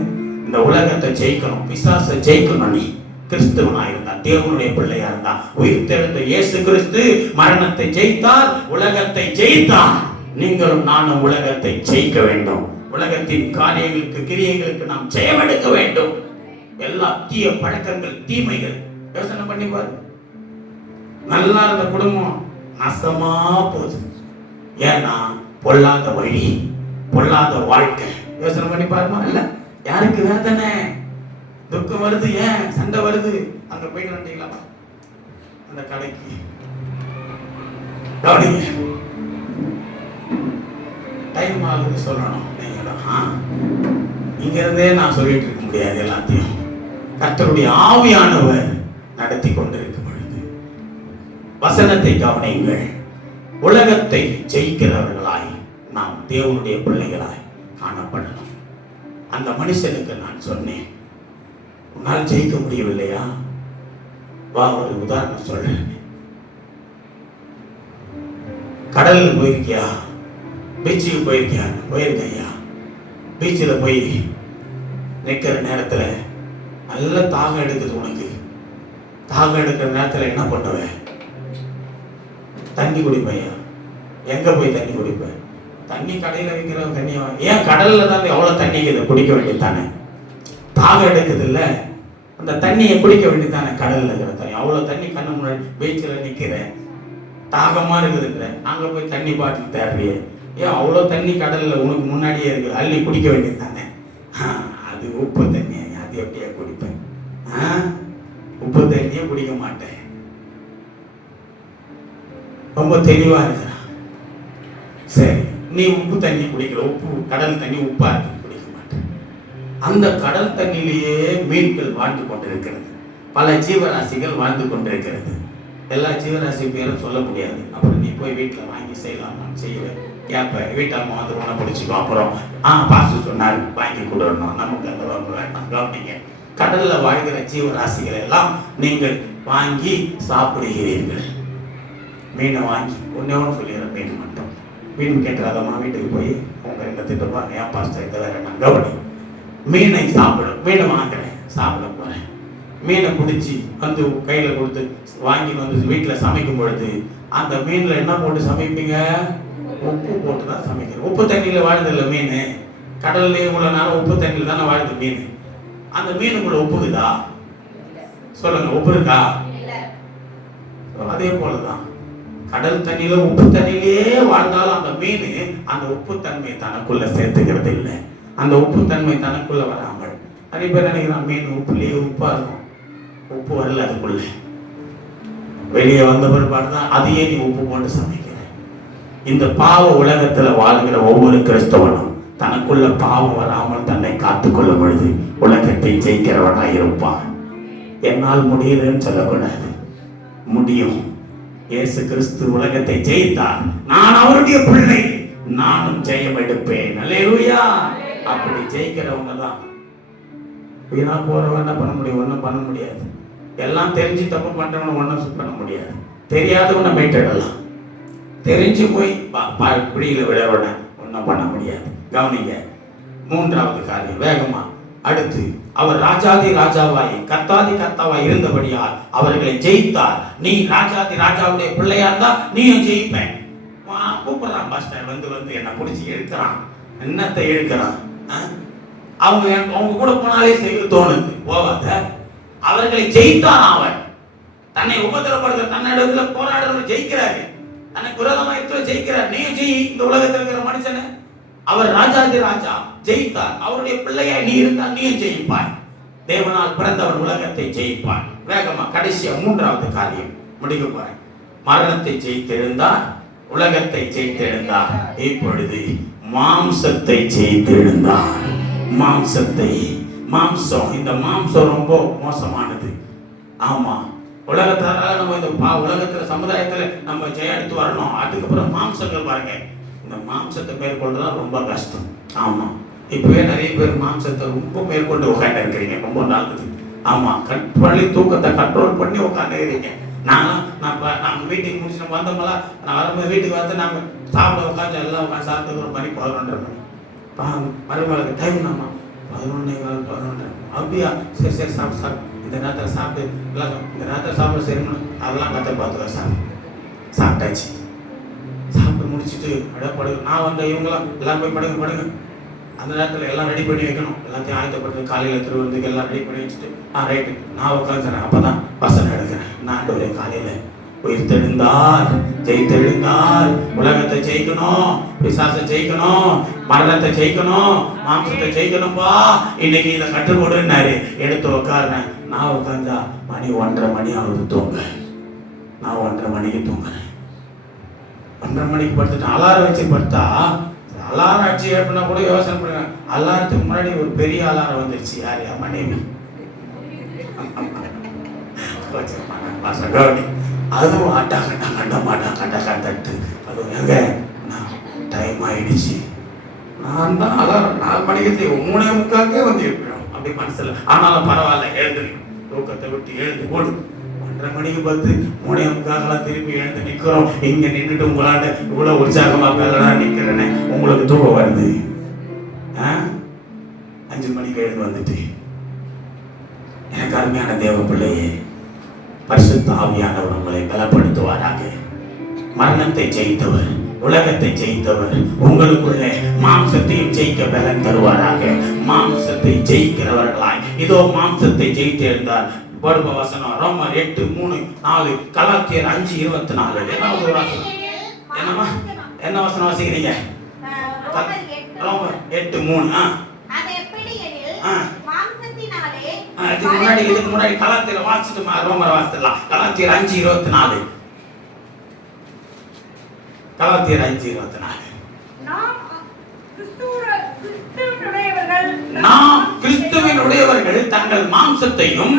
இந்த உலகத்தை ஜெயிக்கணும், பிசாசை ஜெயிக்கணும். நீ கிறிஸ்துவனா இருந்தா, தேவனுடைய பிள்ளையா இருந்தா, உயிர் தெழுந்த இயேசு கிறிஸ்து மரணத்தை ஜெயித்தார், உலகத்தை ஜெயித்தார். நீங்களும் நானும் உலகத்தை ஜெயிக்க வேண்டும். உலகத்தின் காரியங்களுக்கு, கிரியைகளுக்கு நாம் ஜெயமெடுக்க வேண்டும். எல்லா தீய பழக்கங்கள், தீமைகள் யோசனை பண்ணி பாரு. நல்லா இருந்த குடும்பம் நாசமா போகுது. ஏன்னா பொல்லாத வழி, பொல்லாத வாழ்க்கை. யோசனை பண்ணி பாருமா. இல்ல யாருக்கு வேதனை, துக்கம் வருது, ஏன் சண்டை வருது? அங்க போயிட்டு வந்துட்டீங்களா? அந்த கடைக்கு. கவனிங்க, டைம் ஆகுது சொல்லணும். நீங்களும் இங்க இருந்தே நான் சொல்லிட்டு இருக்க முடியாது எல்லாத்தையும். கர்த்தருடைய ஆவியானவர் நடத்தி கொண்டிருக்கும் பொழுது வசனத்தை கவனியுங்கள். உலகத்தை ஜெயிக்கிறவர்களாய் நாம் தேவனுடைய பிள்ளைகளாய் காணப்படணும். அந்த மனுஷனுக்கு நான் சொன்னேன், உன்னால் ஜெயிக்க முடியவில்லையா? வா, ஒரு உதாரணம் சொல்றேன். கடல்ல போயிருக்கியா? பீச்சுக்கு போயிருக்கியா? போயிருக்கையா? பீச்சில் போய் நிற்கிற நேரத்தில் நல்ல தாகம் எடுக்குது. உனக்கு தாகம் எடுக்கிற நேரத்தில் என்ன பண்ணுவேன்? தண்ணி குடிப்பையா? எங்க போய் தண்ணி குடிப்பேன்? தண்ணி கடையில் வைக்கிற தண்ணியா? ஏன் கடல்ல தான் எவ்வளோ தண்ணி குடிக்க வேண்டியது தானே? தாகம் எடுக்குது இல்லை, அந்த தண்ணியை குடிக்க வேண்டியது தானே? கடல்ல இருக்கிற தண்ணி, அவ்வளோ தண்ணி கண்ணு முன்னாடி பீச்சில் நிற்கிறேன், தாகமாக இருக்குதுன்ற, அங்கே போய் தண்ணி பாட்டில் தேடுறியே, ஏன் அவ்வளோ தண்ணி கடலில் உனக்கு முன்னாடியே இருக்குது, அள்ளி குடிக்க வேண்டியது தானே? அது உப்பு தண்ணி, அது எப்படியா குடிப்பேன்? உப்பு தண்ணியே குடிக்க மாட்டேன். ரொம்ப தெளிவா இருக்கிறான். சரி, நீ உப்பு தண்ணி குடிக்கிற, உப்பு கடல் தண்ணி உப்பா இருக்கு, குடிக்க மாட்டேன். அந்த கடல் தண்ணியிலேயே மீன்கள் வாழ்ந்து கொண்டிருக்கிறது, பல ஜீவராசிகள் வாழ்ந்து கொண்டிருக்கிறது. எல்லா ஜீவராசி பேரும் சொல்ல முடியாது. அப்புறம் நீ போய் வீட்டில் வாங்கி செய்யலாமான்னு செய்வேன். கேட்ப வீட்டம்மா வந்து உணவு பிடிச்சிக்கும். அப்புறம் பாசு சொன்னார் வாங்கி கொடுக்கணும், நமக்கு அந்த வம்பு வேண்டாம். கவனிங்க, கடலில் வாழ்கிற ஜீவராசிகள் எல்லாம் நீங்கள் வாங்கி சாப்பிடுகிறீர்கள். மீனை வாங்கி ஒன்றே ஒன்று சொல்லிடுறேன், மீன் மட்டும். மீன் கேட்காதம்மா, வீட்டுக்கு போய் அவங்க என்ன திட்டப்பாங்க, ஏன் பாஸ்டர் இதை வேற நான் கவனி. மீனை சாப்பிடும், மீனை வாங்குறேன், சாப்பிட போகிறேன். மீனை பிடிச்சி வந்து கையில் கொடுத்து வாங்கி வந்து வீட்டில் சமைக்கும் பொழுது அந்த மீனில் என்ன போட்டு சமைப்பீங்க? உப்பு போட்டு தான் சமைக்கிறேன். உப்பு தண்ணியில் வாழுதில்லை மீன். கடல்லே உள்ள நேரம் உப்பு தண்ணியில் தானே வாழுது மீன். அந்த மீனுக்குள்ள உப்புக்குதா? சொல்லுங்க, உப்பு இருக்கா? அதே போலதான் கடல் தண்ணியில உப்பு தண்ணியிலே வாழ்ந்தாலும் அந்த மீன் அந்த உப்பு தன்மை தனக்குள்ள சேர்த்துக்கிறது இல்லை. அந்த உப்பு தன்மை தனக்குள்ள வராமல் நிறைய பேர் நினைக்கிறான் மீன் உப்புலேயே உப்பா இருக்கும். உப்பு வரல அதுக்குள்ள, வெளியே வந்த பிற்பாடு தான் அதையே நீ உப்பு போட்டு சமைக்கிற. இந்த பாவ உலகத்துல வாழ்கிற ஒவ்வொரு கிறிஸ்தவனும் தனக்குள்ள பாவம் வராமல் தன்னை காத்துக்கொள்ளும் பொழுது உலகத்தை ஜெயிக்கிறவனாக இருப்பான். என்னால் முடியலன்னு சொல்லக்கூடாது, முடியும். இயேசு கிறிஸ்து உலகத்தை ஜெயித்தார், நான் அவருடைய பிள்ளை, நானும் ஜெயம் எடுப்பேன். அல்லேலூயா. அப்படி ஜெயிக்கிறவங்க தான். வீணா போறவன் என்ன பண்ண முடியும்? ஒன்றும் பண்ண முடியாது. எல்லாம் தெரிஞ்சு தப்பு பண்றவன ஒன்றும் பண்ண முடியாது. தெரியாதவனை மீட்டெடலாம். தெரிஞ்சு போய் குடியில விழவன ஒன்றும் பண்ண முடியாது. கவனிங்க, மூன்றாவது காரியம் வேகமா. அடுத்து, அவர் ராஜாதி ராஜாவாய் கர்த்தாதி கர்த்தாவாய் இருந்தபடியால் அவர்களை ஜெயித்தார். நீ ராஜாதி ராஜாவுடைய பிள்ளையா இருந்தா நீயும் ஜெயிப்பேன். கூப்பிடுறான் பாஸ்டர், வந்து என்ன பிடிச்சி இழுக்கிறான். என்னத்தை இழுக்கிறான்? அவங்க கூட போனாலே செய்ய தோணுது, போவாத. அவர்களை ஜெயித்தான். அவன் தன்னை உபத்திரப்படுத்த தன்னிடத்துல போராடுறவங்க ஜெயிக்கிறாரு, தனக்கு விரோதமா இருக்கிற ஜெயிக்கிறார். நீயும் ஜெயி. இந்த உலகத்தில் இருக்கிற மனுஷனை அவர் ராஜாதி ராஜா ஜெயித்தார். அவருடைய பிள்ளையா நீ இருந்தால் நீயும் ஜெயிப்பாய். தேவனால் பிறந்தவன் உலகத்தை ஜெயிப்பான். வேகமா கடைசியா மூன்றாவது காரியம் முடிக்க போறேன். மரணத்தை ஜெயித்தெழுந்தார், உலகத்தை ஜெயித்தெழுந்தார், இப்பொழுது மாம்சத்தை ஜெயித்தெழுந்தார். மாம்சம், இந்த மாம்சம் ரொம்ப மோசமானது. ஆமா, உலகத்தால நம்ம இந்த உலகத்துல சமுதாயத்துல நம்ம ஜெயம் எடுத்து வரணும். அதுக்கப்புறம் மாம்சங்கள் பாருங்க, இந்த மாம்சத்தை மேற்கொண்டுதான் ரொம்ப கஷ்டம். ஆமா, இப்பவே நிறைய பேர் மாம்சத்தை ரொம்ப மேற்கொண்டு உட்காந்து இருக்கிறீங்க, ரொம்ப நல்லது. ஆமா, பள்ளி தூக்கத்தை கண்ட்ரோல் பண்ணி உட்காந்து இருக்கிறீங்க. நாங்கள் வீட்டுக்கு முடிச்சு வந்தோம்ல, நான் வரும்போது வீட்டுக்கு வந்து நாங்கள் சாப்பிட உட்காந்து எல்லாம் உட்காந்து சாப்பிட்டு ஒரு மணி 11:30 மணி. மறுமலைக்கு டைம் நம்ம 11:15 அப்படியா? சரி சாப்பிட்டு இந்த நேரத்தில் சாப்பிட்டு எல்லாம் இந்த நேரத்தில் சாப்பிட சரிமா அதெல்லாம் கற்று பார்த்துக்க சாப்பிட்டாச்சு. சாப்பிட்டு முடிச்சுட்டு படுங்க. நான் வந்து இவங்களாம் எல்லாம் போய் படுங்க. அந்த நேரத்தில் எல்லாம் ரெடி பண்ணி வைக்கணும். எல்லாத்தையும் ஆயத்தப்பட்டு காலையில் திருவந்துக்கு எல்லாம் ரெடி பண்ணி வச்சுட்டு ரைட்டு நான் உட்காந்துறேன். அப்போ தான் வசனம் எடுக்கிறேன். நான் ஒரே காலையில் உயிர்த்தெழுந்தார், ஜெயித்தெழுந்தார். உலகத்தை ஜெயிக்கணும், பிசாசை ஜெயிக்கணும், மரணத்தை ஜெயிக்கணும், மாம்சத்தை ஜெயிக்கணும்பா, இன்னைக்கு இதை கற்றுக் கொடுன்னாரு. எடுத்து உட்காருறேன். நான் உட்காந்தா மணி 1:30 மணி ஆகுது தூங்க. நான் 1:30 மணிக்கு தூங்குறேன். 1:30 மணிக்கு படுத்துட்டு அலாரம் வச்சு படுத்தா, அலாரம் அடிச்சு எழுப்பினா கூட யோசனை பண்ணுவேன். அலாரத்துக்கு முன்னாடி ஒரு பெரிய அலாரம் வந்துருச்சு. யார்? என் மனைவி. அதுவும் ஆட்டா கட்டா கட்ட மாட்டா கட்டா கட்டட்டு அதுவும் எங்க டைம் ஆயிடுச்சு. நான் தான் அலாரம் 4 மணிக்கு 3:45 வந்து இருப்பேன் அப்படி மனசுல. ஆனாலும் பரவாயில்ல, எழுந்து தூக்கத்தை விட்டு எழுந்து ஓடு. 1:30 மணிக்கு 3:45 திருப்பி எழுந்து நிக்கிறோம். இங்க நின்றுட்டு உங்களாண்ட இவ்வளவு உற்சாகமா வேலைடா நிக்கிறேன்னு உங்களுக்கு தூக்கம் வருது. 5 மணிக்கு எழுந்து வந்துட்டு, எனக்கு அருமையான தேவ பிள்ளையே, பரிசுத்த ஆவியானவர் உங்களை பலப்படுத்துவாராக. மரணத்தை ஜெயித்தவர், உலகத்தை ஜெயித்தவர் உங்களுக்குள்ளே மாம்சத்தையும் ஜெயிக்க பலன் தருவாராக. மாம்சத்தை ஜெயிக்கிறவர்களாய் இதோ மாம்சத்தை ஜெயித்து இருந்தார். படுப வசனம் ரோமர் 8:3-4, கலாத்தியர் 5:24. என்னமா என்ன வசனம் வாசிக்கிறீங்க? ரோமர் 8:3. இதுக்கு முன்னாடி கலாத்தியர் வாசிட்டு ரோமர் வாசிடலாம். கலாத்தியர் 5:24. கலாத்தியர் 5:24. நாம் கிறிஸ்துவின் உடையவர்கள் தங்கள் மாம்சத்தையும்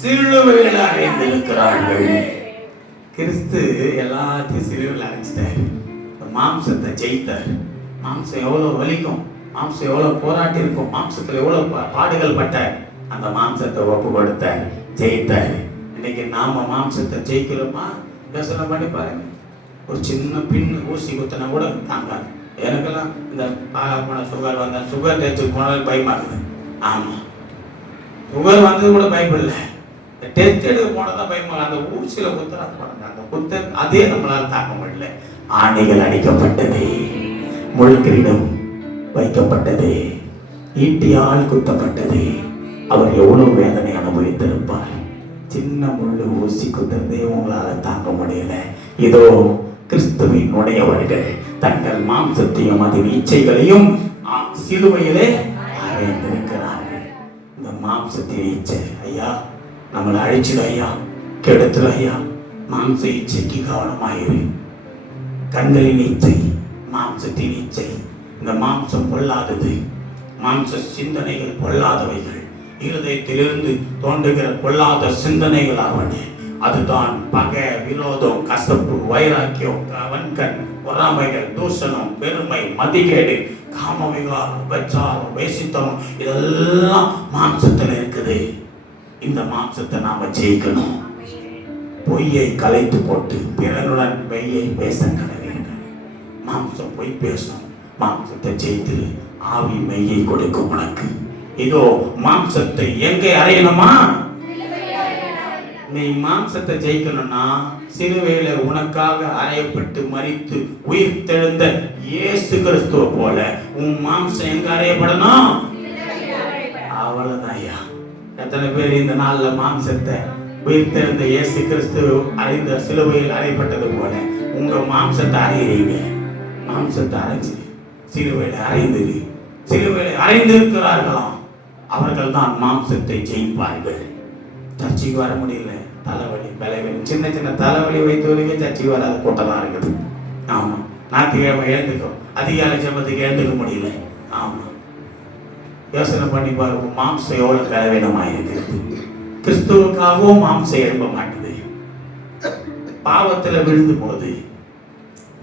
சிலுவையில் அறைந்திருக்கிறார்கள். கிறிஸ்து எல்லாத்தையும் சிலுவையில் அறைஞ்சிட்டார். மாம்சத்தை ஜெயித்தார். மாம்சம் எவ்வளவு வலிக்கும், மாம்சம் எவ்வளவு போராட்டி இருக்கும், மாம்சத்துல எவ்வளவு பாடுகள் பட்டார். அந்த மாம்சத்தை ஒப்பு கொடுத்தார், ஜெயித்தார். இன்னைக்கு நாம மாம்சத்தை ஜெயிக்கிறோமா? யோசனை பண்ணி பாருங்க. ஒரு சின்ன பின்னு ஊசி குத்தினா கூட தாங்காது. எனக்கெல்லாம் இந்த போன சுகர் வந்த சுகர் டெஸ்ட்டுக்கு போனாலும் பயமாகுது. ஆமா, சுகர் வந்தது கூட பயப்படல, டெஸ்ட் எடுக்க போனதான் பயமாக. அந்த ஊசியில குத்துறா போனாங்க, அந்த குத்த அதே நம்மளால தாக்க முடியல. ஆணிகள் அடிக்கப்பட்டது, முள்கிரீடம் வைக்கப்பட்டது, ஈட்டியால் குத்தப்பட்டது. அவர் எவ்வளவு வேதனை அனுபவித்திருப்பார். சின்ன முள்ளு ஊசி குத்துறதே உங்களால தாங்க முடியல. இதோ கிறிஸ்துவின் உடையவர்கள் தங்கள் மாம்சத்தையும் அதன் இச்சைகளையும் சிலுவையிலே அறைந்திருக்கிறார்கள். இந்த மாம்சத்தின் இச்சை ஐயா நம்மளை அழிச்சிடும் ஐயா, கெடுத்துடும் ஐயா. மாம்ச இச்சைக்கு கவனமாயிரு. கண்களின் இச்சை, மாம்சத்தின் இச்சை. இந்த மாம்சம் பொல்லாதது, மாம்ச சிந்தனைகள் பொல்லாதவைகள். இருதயத்திலிருந்து தோன்றுகிற பொல்லாத சிந்தனைகள் ஆவன. அதுதான் பகை, விரோதம், கசப்பு, வைராக்கியம், வன்கண், பொறாமைகள், தூஷணம், பெருமை, மதிகேடு, காமவிகாரம், விபச்சாரம், வேசித்தனம், இதெல்லாம் மாம்சத்தில் இருக்குது. இந்த மாம்சத்தை நாம ஜெயிக்கணும். பொய்யை கலைத்து போட்டு பிறனுடன் மெய்யை பேச கடவீர்கள். மாம்சம் பொய் பேசும், மாம்சத்தை ஜெயித்து ஆவி மெய்யை கொடுக்கும் உனக்கு. இதோ மாம்சத்தை எங்கே அறையணுமா? நீ மாம்சத்தை ஜெயிக்கணும்னா சிலுவையில உனக்காக அறையப்பட்டு மரித்து உயிர் தெழுந்த இயேசு கிறிஸ்துவ போல உன் மாம்சம் எங்க அறையப்படணும்? அவ்வளவுதான் ஐயா. எத்தனை பேர் இந்த நாள்ல மாம்சத்தை உயிர் தெழுந்த இயேசு கிறிஸ்து அறைந்த சிலுவையில் அறையப்பட்டது போல உங்க மாம்சத்தை அறையிறீங்க? மாம்சத்தை அரைஞ்சு சிலுவையில அறைந்து சிலுவையில அறைந்திருக்கிறார்களாம். அவர்கள் தான் மாம்சத்தை ஜெயிப்பார்கள். சர்ச்சைக்கு வர முடியல, தலைவலி, பலவலி, சின்ன சின்ன தலைவலி வைத்தவரைக்கு சர்ச்சைக்கு வராத கூட்டமாக இருக்குது. ஆமா, ஞாயிற்றுக்கிழமை எழுந்துக்கும், அதிகாலை ஜெபத்துக்கு எழுந்துக்க முடியல. ஆமா, யோசனை பண்ணி பாருங்க, மாம்சம் எவ்வளவு பலவீனமாக இருக்கிறது. கிறிஸ்துவுக்காகவும் மாம்சம் எழும்ப மாட்டுது. பாவத்துல விழுந்து போது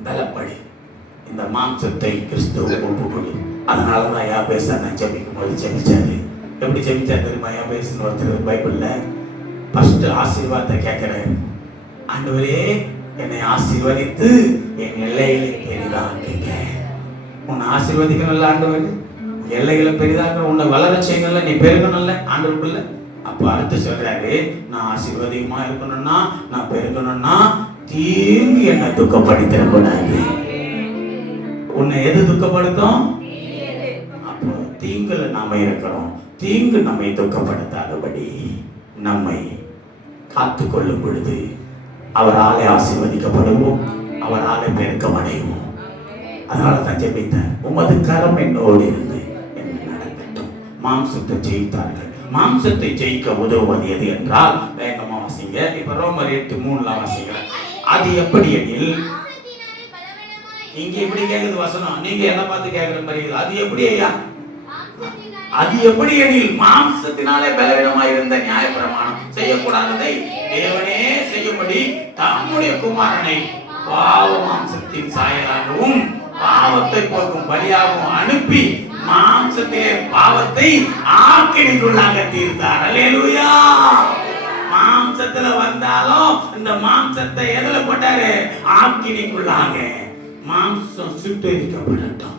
பலப்படி இந்த மாம்சத்தை கிறிஸ்துவுக்கு ஒப்புக்கொடு. அதனாலதான் யா பேச நான் ஜெபிக்கும் போது ஜெபிச்சாரு. எப்படி ஜெபிச்சா தெரியுமா? யா பேசுன்னு ஒருத்தர் பைபிள்ல ஃபர்ஸ்ட் ஆசீர்வாதத்தை கேட்கிறேன். ஆண்டவரே என்னை ஆசீர்வதித்து என் எல்லைகளை பெரிதாக்குங்க. உன்னை ஆசீர்வதிக்கணும்ல ஆண்டவர், எல்லைகளை பெரிதாக்க, உன்னை வளர செய்யணும்ல, நீ பெருகணும்ல ஆண்டவருக்குள்ள. அப்ப அடுத்து சொல்றாரு, நான் ஆசீர்வாதமா இருக்கணும்னா, நான் பெருகணும்னா தீங்கு என்னை துக்கப்படுத்தக்கூடாது. உன்னை எது துக்கப்படுத்தும்? அப்போ தீங்குல நாம இருக்கிறோம். தீங்கு நம்மை துக்கப்படுத்தாதபடி நம்மை காத்து கொள்ளும் பொழுது அவராலே ஆசீர்வதிக்கப்படுவோம், அவராலே பெருக்கம் அடைவோம். அதனால தான் ஜெபித்தார், உமது கரம் என்னோடு இருந்து என்ன நடக்கட்டும். மாம்சத்தை ஜெயித்தார்கள். மாம்சத்தை ஜெயிக்க உதவுவது எது என்றால், வேகமா வாசிங்க. இப்ப ரோமர் 8:3 வாசிக்கிறேன். அது எப்படி எனில், இங்க எப்படி கேக்குது வசனம், நீங்க என்ன பார்த்து கேக்குற மாதிரி, அது எப்படி ஐயா? அது எப்படி எனில், மாம்சத்தினாலே பலவீனமாய் இருந்த நியாயப்பிரமாணம் செய்யக்கூடாததை தேவனே செய்யும்படி தம்முடைய குமாரனை பாவ மாம்சத்தின் சாயலாகவும் பாவத்தை போக்கும் பலியாகவும் அனுப்பி மாம்சத்திலே பாவத்தை ஆக்கினைக்குள்ளாக தீர்த்தார். அல்லேலூயா. மாம்சத்துல வந்தாலும் இந்த மாம்சத்தை எதுல போட்டாரு? ஆக்கினைக்குள்ளாக. மாம்சம் சுட்டெரிக்கப்படட்டும்.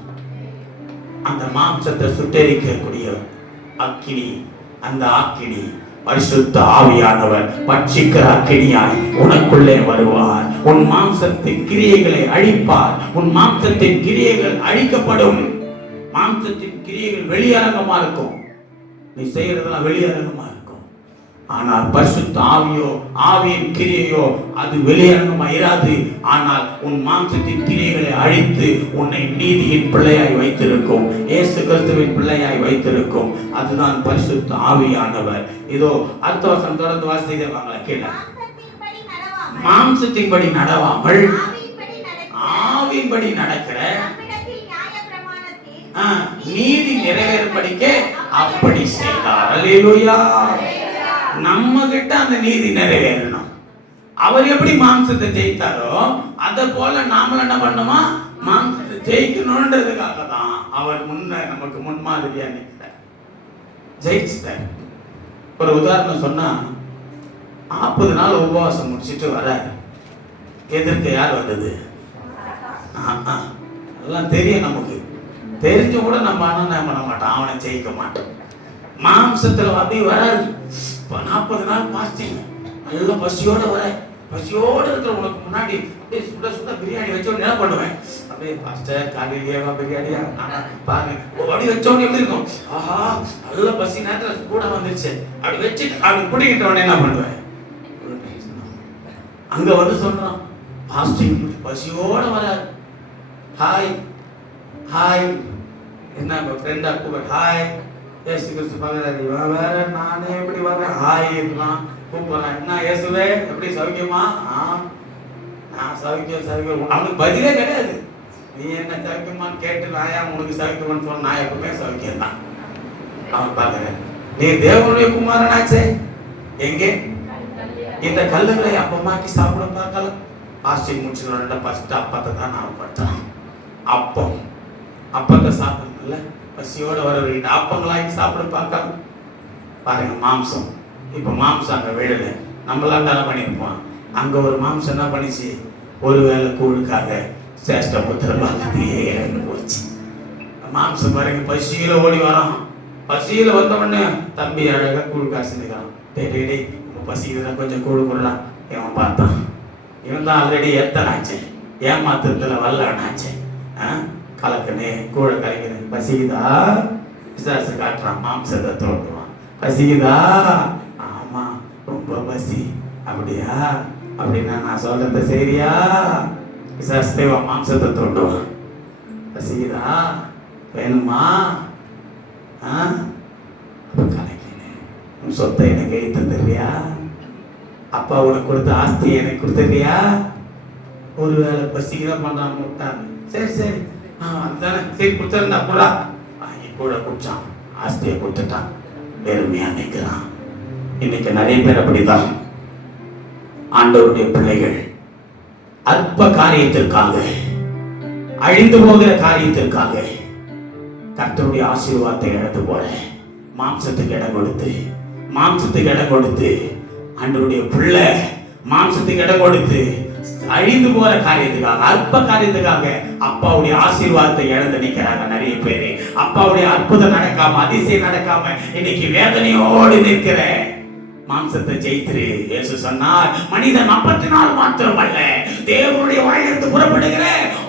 அந்த மாம்சத்தை சுட்டெரிக்கக்கூடிய அக்கினி, அந்த அக்கினி பரிசுத்த ஆவியானவர் பட்சிக்கிற அக்கினியாய் உனக்குள்ளே வருவார். உன் மாம்சத்தின் கிரியைகளை அழிப்பார். உன் மாம்சத்தின் கிரியைகள் அழிக்கப்படும். மாம்சத்தின் கிரியைகள் வெளியரங்கமா இருக்கும். நீ செய்யறதெல்லாம் வெளியரங்கமா இருக்கும். ஆனால் பரிசுத்த ஆவியோ, ஆவியின் கிரியையோ அது வெளியரங்கமா இராது. ஆனால் உன் மாம்சத்தின் கிரியைகளை அழித்து உன்னை நீதியின் பிள்ளையாய் வைத்திருக்கும், இயேசு கிறிஸ்துவின் பிள்ளையாய் வைத்திருக்கும். அதுதான் பரிசுத்த ஆவியானவர். இதோ அடுத்த வசனம் தொடர்ந்து வாசிக்கிறவங்கள கீழே. மாம்சத்தின்படி நடவாமல் ஆவியின்படி நடக்கிற நீதி நிறைவேறும்படிக்க அப்படி செய்தார். அல்லேலூயா. நம்ம கிட்ட அந்த நீதி நிறைவேறணும். அவர் எப்படி மாம்சத்தை ஜெயித்தாரோ அதை போல நாமளும் என்ன பண்ணுமா? மாம்சத்தை ஜெயிக்கணும்ன்றதுக்காக தான் அவர் நமக்கு முன்மாதிரியா நிற்கிறார், ஜெயிச்சிட்டார். ஒரு உதாரணம் சொன்னா, 40 நாள் உபவாசம் முடிச்சுட்டு வர எதிர்க்க யார் வந்தது? எல்லாம் தெரியும் நமக்கு. தெரிஞ்சு கூட நம்ம பண்ண மாட்டோம், அவனை ஜெயிக்க மாட்டோம். மாம்சத்துல அப்படி வராது. 40 நாள் பாஸ்டிங், நல்ல பசியோட வர, பசியோட இருக்கிற உனக்கு முன்னாடி அப்படியே சுட சுட பிரியாணி வச்சோன்னு என்ன பண்ணுவேன்? அப்படியே பாஸ்டர் காலையிலேவா பிரியாணியா பாருங்க அப்படி வச்சோன்னு எப்படி இருக்கும்? ஆஹா, நல்ல பசி நேரத்தில் கூட வந்துருச்சு. அப்படி வச்சுட்டு அப்படி பிடிக்கிட்டவனே என்ன பண்ணுவேன்? அங்க வந்து சொல்றான், பாஸ்டிங் பசியோட வராது. ஹாய் ஹாய், என்ன ஃப்ரெண்டா கூப்பிடு, ஹாய் ஏசு கிறிஸ்து பார்க்குறாரு. இவன் வேற, நானே எப்படி வரேன்? ஹாய் இருக்கலாம் கூப்பிடுறான். என்ன இயேசுவே எப்படி சௌக்கியமா? நான் சௌக்கியம். அவனுக்கு பதிலே கிடையாது. நீ என்ன சௌக்கியமான்னு கேட்டு நாயா உனக்கு சௌக்கியமான்னு சொன்ன, நான் எப்பவுமே சௌக்கியம் தான். அவன் பார்க்குறேன், நீ தேவனுடைய குமாரனாச்சே, எங்கே இந்த கல்லுகளை அப்பமாக்கி சாப்பிட பார்க்கலாம். பாஸ்டிங் முடிச்சுட்டு ஃபர்ஸ்ட் அப்பத்தை தான் நான் பட்டான். அப்பத்தை சாப்பிடணும்ல, பசியோட வர வேண்டிய அப்பங்களாக்கி சாப்பிட பார்க்கலாம். பாருங்க மாம்சம். இப்போ மாம்சம் அங்கே விழல, நம்மளாம் தானே பண்ணியிருப்போம். அங்கே ஒரு மாம்சம் என்ன பண்ணிச்சு? ஒருவேளை கூழுக்காக சேஷ்ட புத்திரமாகத்தையே இறந்து போச்சு. மாம்சம் பாருங்க, பசியில ஓடி வரோம். பசியில வந்த உடனே தம்பி அழகாக கூழ் காசு நிற்கிறான். டே பசிக்குதுன்னா கொஞ்சம் கூழ் கொடுறான். இவன் பார்த்தான், இவன் தான் ஆல்ரெடி எத்தனாச்சு, ஏமாத்திரத்தில் வல்லனாச்சு. கலக்கனே கூழ கலைக்கிறேன். பசிக்குதா? பிசாசு காட்டுறான், மாம்சத்தை தோண்டுவான். பசிக்குதா? ஆமா ரொம்ப பசி. அப்படியா? அப்படின்னா நான் சொல்றத சரியா? பிசாசு தேவன் மாம்சத்தை தோண்டுவான். பசிக்குதா? வேணுமா? கலைக்கிறேன். உன் சொத்தை எனக்கு கை தந்துடுறியா? அப்பா உனக்கு கொடுத்த ஆஸ்தி எனக்கு கொடுத்துறியா? ஒருவேளை பசிக்குதான் பண்றான் முட்டான். சரி அதுதானே, சரி கொடுத்துருந்தா கூட வாங்கி கூட குடிச்சான், ஆஸ்தியை கொடுத்துட்டான், பெருமையா நிற்கிறான். இன்னைக்கு நிறைய பேர் அப்படிதான். ஆண்டவருடைய பிள்ளைகள் அற்ப காரியத்திற்காக, அழிந்து போகிற காரியத்திற்காக கர்த்தருடைய ஆசீர்வாதத்தை இழந்து போற, மாம்சத்துக்கு இடம் கொடுத்து ஆண்டவருடைய பிள்ளை மாம்சத்துக்கு இடம் கொடுத்து அழிந்து போற காரியத்துக்காக, அற்ப காரியத்துக்காக அப்பாவுடைய ஆசீர்வாதத்தை இழந்து நிற்கிறாங்க நிறைய பேரு. அப்பாவுடைய அற்புதம் நடக்காம, அதிசயம் நடக்காம இன்னைக்கு வேதனையோடு நிற்கிற. மாம்சத்தை ஜெயித்திரு. இயேசு சொன்னார், மனிதன் அப்பத்தினால் மாத்திரம் அல்ல, தேவனுடைய வாயிலிருந்து புறப்படுகிற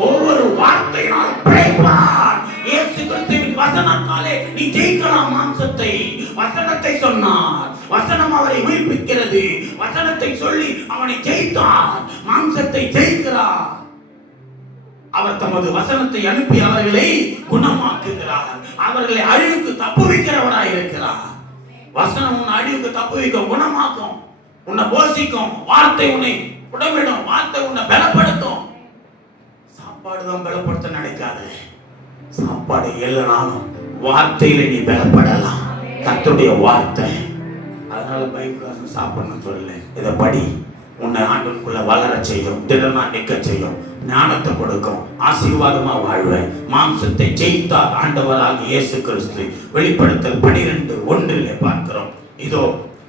ஒவ்வொரு வார்த்தையினால் பிழைப்பான். இயேசு கிறிஸ்துவின் வசனத்தாலே நீ ஜெயிக்கலாம் மாம்சத்தை. வசனத்தை சொன்னார், வசனம் அவரை உயிர்ப்பிக்கிறது. வசனத்தை சொல்லி அவனை ஜெயித்தார், மாம்சத்தை ஜெயிக்கிறார். அவர் தமது வசனத்தை அனுப்பி அவர்களை குணமாக்குகிறார், அவர்களை அழிவுக்கு தப்புவிக்கிறவராய் இருக்கிறார். வசனம் உன்னை அழிவுக்கு தப்பு வைக்கும், குணமாக்கும், உன்னை போஷிக்கும். வார்த்தை உன்னை உடம்பிடும், வார்த்தை உன்னை பலப்படுத்தும். சாப்பாடு தான் பலப்படுத்த நினைக்காது. சாப்பாடு இல்லைனாலும் வார்த்தையில நீ பலப்படலாம். கர்த்தருடைய வார்த்தை. அதனால பைபிள் சாப்பிடணும்னு சொல்லல, இதை படி. உன்னை ஆண்டவருக்குள்ள வளர செய்யும், திடமா நிற்க செய்யும், ஞானத்தை கொடுக்கும், ஆசீர்வாதமா வாழ்வேன். மாம்சத்தை ஜெயித்தார் ஆண்டவராக இயேசு கிறிஸ்து. வெளிப்படுத்தல் 12:1 பார்க்கிறோம். இதோ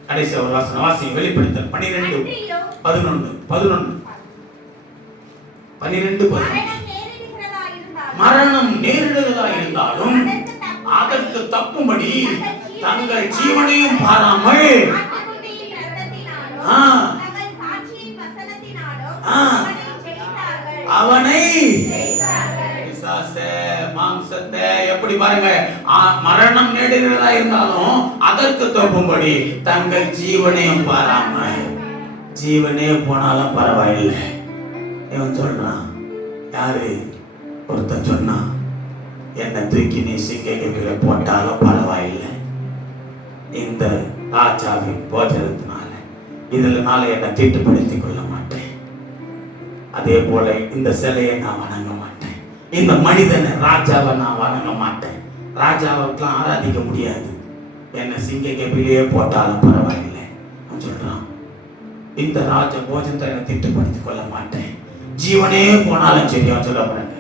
கடைசி ஒரு வசனம் வாசி. வெளிப்படுத்தல் 12:11 மரணம் நேரிடுகிறதா இருந்தாலும் அதற்கு தப்பும்படி தங்கள் ஜீவனையும் பாராமல் அவனை மாம்சத்தை எப்படி பாருங்க, மரணம் நேரிடுகிறதா இருந்தாலும் அதற்கு தப்பும்படி தங்கள் ஜீவனையும் பாராம. ஜீவனே போனாலும் பரவாயில்லை. இவன் சொல்றான், யாரு ஒருத்தன் சொன்னா, என்னை தூக்கி நீ சிங்ககிரியில போட்டாலும் பரவாயில்லை, இந்த ராஜாவின் போஜனத்தினால இதனால என்னை தீட்டுப்படுத்திக் கொள்ள மாட்டேன். அதே போல இந்த சிலையை நான் வணங்க மாட்டேன், இந்த மனிதனை ராஜாவை நான் வணங்க மாட்டேன், ராஜாவுக்கெல்லாம் ஆராதிக்க முடியாது, என்னை சிங்ககிரியிலேயே போட்டாலும் பரவாயில்லை சொல்றான். இந்த ராஜ போஜனத்தை என்னை தீட்டுப்படுத்திக் கொள்ள மாட்டேன், ஜீவனே போனாலும் சரியா சொல்லப்படுங்க.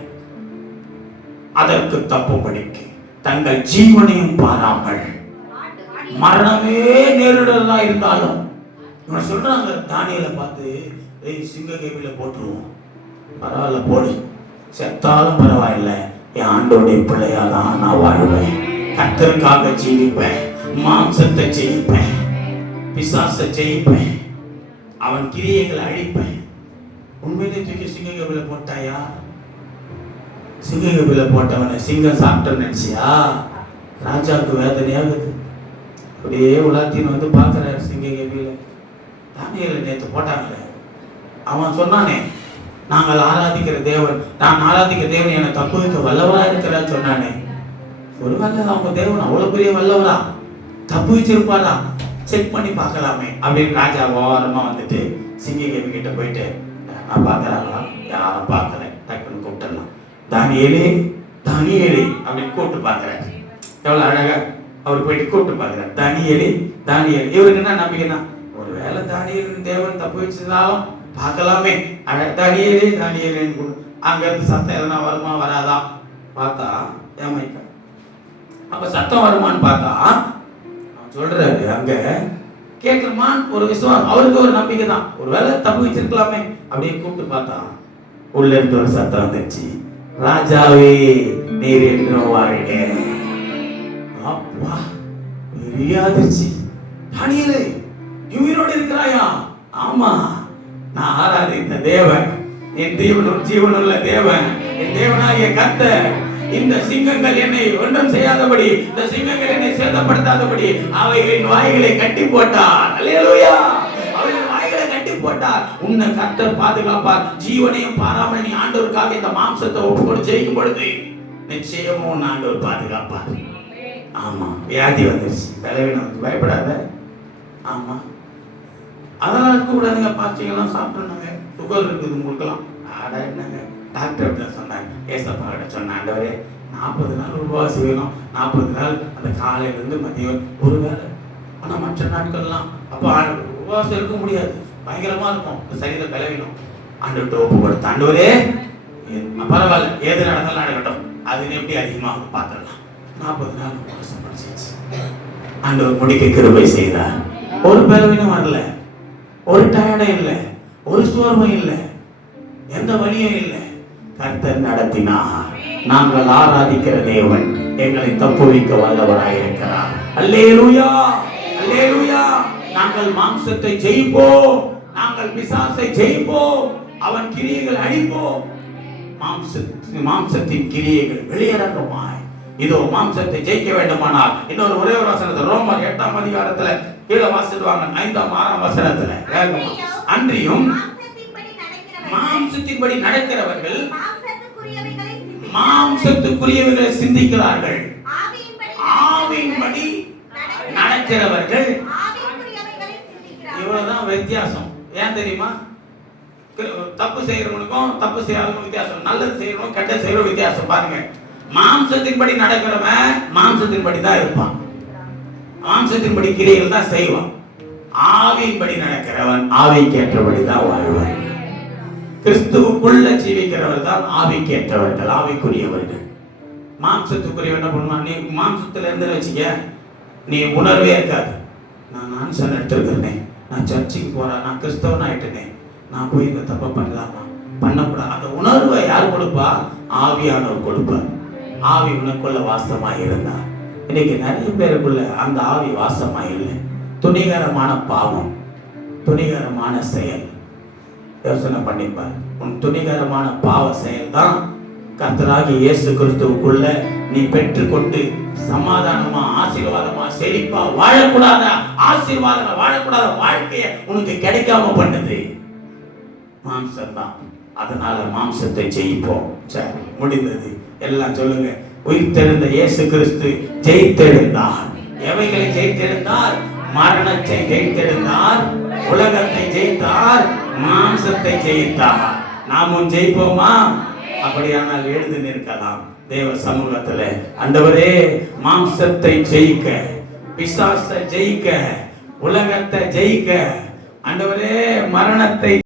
அதற்கு தப்பும்படிக்கு தங்கள் ஜீவனையும் பாராமல் மரணமே நேரிடுறதா இருந்தாலும். இவன் சொல்றாங்க, தானியேலை பார்த்து, சிங்ககேபில போட்டுருவோம், பரவாயில்ல போடு, செத்தாலும் பரவாயில்லை, என் ஆண்டோடைய பிள்ளையாதான் நான் வாழ்வேன், கர்த்தருக்காக ஜீவிப்பேன், மாம்சத்தை ஜெயிப்பேன், பிசாசை ஜெயிப்பேன், அவன் கிரியைகளை அழிப்பேன். உண்மையிலே தூக்கி சிங்ககேபில போட்டாயா? சிங்ககேபில போட்டவனை சிங்கம் சாப்பிட்ட நினைச்சியா? ராஜாவுக்கு வேதனையாகுது. அப்படியே உலாத்தின்னு வந்து பார்க்குறாரு சிங்ககேபில. தானியேலை நேற்று போட்டாங்களே, அவன் சொன்னானே, நாங்கள் ஆராதிக்கிற தேவன், நான் ஆராதிக்கிற தேவன் என்னை தப்பு வைக்க வல்லவரா இருக்கிறான்னு சொன்னானே. ஒருவேளை அவங்க தேவன் அவ்வளவு பெரிய வல்லவரா, தப்பு வச்சிருப்பாரா, செக் பண்ணி பார்க்கலாமே அப்படின்னு ராஜா ஓரமா வந்துட்டு சிங்ககேபி கிட்ட போயிட்டு, நான் பார்க்கறாங்களா? யாரும் பார்க்கல, டக்குன்னு கூப்பிட்டுடலாம். தானியேலே தானியேலே அப்படின்னு கூப்பிட்டு பார்க்குறாரு. எவ்வளோ அழகா அவர் போயிட்டு கூப்பிட்டு பார்க்குறாரு, தானியேலே தானியேலே. இவருக்கு என்ன நம்பிக்கைன்னா, ஒருவேளை தானியேலின் தேவன் தப்பு வச்சிருந்தாலும் பார்க்கலாமே, தானியேலே தானியேலேன்னு. அங்க இருந்து சத்தம் எதனா வருமா வராதா பார்த்தா ஏமாய்க்க. அப்ப சத்தம் வருமானு பார்த்தா அவன் சொல்றாரு, அங்க கேட்கணுமான்னு ஒரு விசுவாசம், அவருக்கு ஒரு நம்பிக்கை தான், ஒருவேளை தப்பு வச்சிருக்கலாமே அப்படின்னு கூப்பிட்டு பார்த்தா உள்ள இருந்து ஒரு சத்தம் வந்துச்சு, ராஜாவே நீர் என்றும் வாழ்க. அப்பா பெரிய அதிர்ச்சி. தானியேலே உயிரோடு இருக்கிறாயா? ஆமா, நான் ஆராதித்த தேவன், என் ஜீவனுள்ள தேவன், என் தேவனாகிய கர்த்தர். இந்த சிங்கங்கள் என்னை ஒன்றும் செய்யாதபடி, இந்த சிங்கங்கள் என்னை சேதப்படுத்தாதபடி அவைகளின் வாய்களை கட்டி போட்டார். அல்லேலூயா. அவைகளின் வாய்களை கட்டி போட்டார். உன்னை கர்த்தர் பாதுகாப்பார். ஜீவனையும் பாராமல் நீ ஆண்டவருக்காக இந்த மாம்சத்தை ஒப்புக்கொண்டு ஜெயிக்கும் பொழுது நிச்சயமும் உன் ஆண்டவர் பாதுகாப்பார். ஆமா, வியாதி வந்துருச்சு, பலவீனம், பயப்படாத. ஆமா, அதெல்லாம் இருக்கக்கூடாதுங்க. பாச்சிங்கெல்லாம் சாப்பிடணுங்க, சுகர் இருக்குது உங்களுக்கெல்லாம். ஆடா என்னங்க, டாக்டர் எப்படி சொன்னாங்க, ஏசப்பா கிட்ட சொன்ன, ஆண்டவரே 40 நாள் உபவாசம் வேணும், 40 நாள் அந்த காலையிலேருந்து மதியம் ஒரு வேளை. ஆனால் மற்ற நாட்கள்லாம் அப்போ உபவாசம் இருக்க முடியாது, பயங்கரமாக இருக்கும், இந்த சரீர பலவீனம். ஆண்டவர்கிட்ட ஒப்பு கொடுத்த, ஆண்டவரே பரவாயில்ல, ஏது நடந்தாலும் நடக்கட்டும், அது எப்படி அதிகமாக பார்த்துடலாம். 40 நாள் உபவாசம் படிச்சிச்சு. ஆண்டவர் முடிக்க கிருபை செய்தார். ஒரு பலவீனம் வரல, ஒரு டயர்டும் இல்லை, ஒரு சோர்வும் இல்லை, எந்த வழியும் இல்லை. கர்த்தர் நடத்தினார். நாங்கள் ஆராதிக்கிற தேவன் எங்களை தப்புவிக்க வல்லவராயிருக்கிறார். அல்லேலூயா, அல்லேலூயா. நாங்கள் மாம்சத்தை ஜெயிப்போம், நாங்கள் பிசாசை ஜெயிப்போம், அவன் கிரியைகள் அழிப்போம். மாம்சத்தின் கிரியைகள் வெளியேறமாய். இதோ மாம்சத்தை ஜெயிக்க வேண்டுமானால் இன்னொரு ஒரே ஒரு வசனத்தை ரோமர் 8ஆம் அதிகாரத்துல கீழே வாசிடுவாங்க, 5ஆம் 6ஆம் வசனத்துல. அன்றியும் மாம்சத்தின்படி நடக்கிறவர்கள் மாம்சத்துக்குரியவைகளை சிந்திக்கிறார்கள், ஆவியின்படி நடக்க நடக்கிறவர்கள் ஆவிக்குரியவைகளை சிந்திக்கிறார்கள். இவ்வளவுதான் வித்தியாசம். ஏன் தெரியுமா? தப்பு செய்யறவனுக்கும் தப்பு செய்யாதவனுக்கும் வித்தியாசம், நல்லது செய்யறவனும் கெட்ட செய்யறவனும் வித்தியாசம். பாருங்க, மாம்சத்தின்படி நடக்கிறவன் மாம்சத்தின்படி தான் இருப்பான், மாம்சத்தின்படி கிரியைகள் தான் செய்வான். ஆவியின்படி நடக்கிறவன் ஆவிக்கேற்றபடி தான் வாழ்வான். கிறிஸ்துவுக்குள்ள ஜீவிக்கிறவர் தான் ஆவிக்கேற்றவர்கள், ஆவிக்குரியவர்கள். மாம்சத்துக்குரியவன் என்ன பண்ணுவான்? நீ மாம்சத்துல இருந்து வச்சுக்க, நீ உணர்வே இருக்காது. நான் ஆன்சர் எடுத்துருக்கிறேனே, நான் சர்ச்சுக்கு போறேன், நான் கிறிஸ்தவன் ஆயிட்டேனே, நான் போய் இந்த தப்பை பண்ணலாமா பண்ணக்கூடாது. அந்த உணர்வை யார் கொடுப்பா? ஆவியானவர் கொடுப்பார். ஆவி உனக்குள்ள வாசமா இருந்தா. இன்னைக்கு நிறைய பேருக்குள்ள அந்த ஆவி வாசமா இல்லை. துணிகரமான பாவம், துணிகரமான செயல். யோசனை பண்ணிப்பார். உன் துணிகரமான பாவ செயல் தான் கர்த்தராகிய இயேசு கிறிஸ்துவுக்குள்ள நீ பெற்றுக்கொண்டு சமாதானமா ஆசீர்வாதமா செழிப்பா வாழக்கூடாத ஆசீர்வாதமா வாழக்கூடாத வாழ்க்கைய உனக்கு கிடைக்காம பண்ணுது மாம்சம் தான். அதனால மாம்சத்தை ஜெயிப்போம். சரி, முடிந்தது. எல்லாம் சொல்லுங்க. உயிர்த்தெழுந்த இயேசு கிறிஸ்து ஜெயித்தெழுந்தார். எவைகளை ஜெயித்தெழுந்தார்? மரணத்தை ஜெயித்தெழுந்தார், உலகத்தை ஜெயித்தார், மாம்சத்தை ஜெயித்தார். நாமும் ஜெயிப்போமா? அப்படியானால் எழுந்து நிற்கலாம் தேவ சமூகத்துல. ஆண்டவரே, மாம்சத்தை ஜெயிக்க, பிசாசை ஜெயிக்க, உலகத்தை ஜெயிக்க, ஆண்டவரே மரணத்தை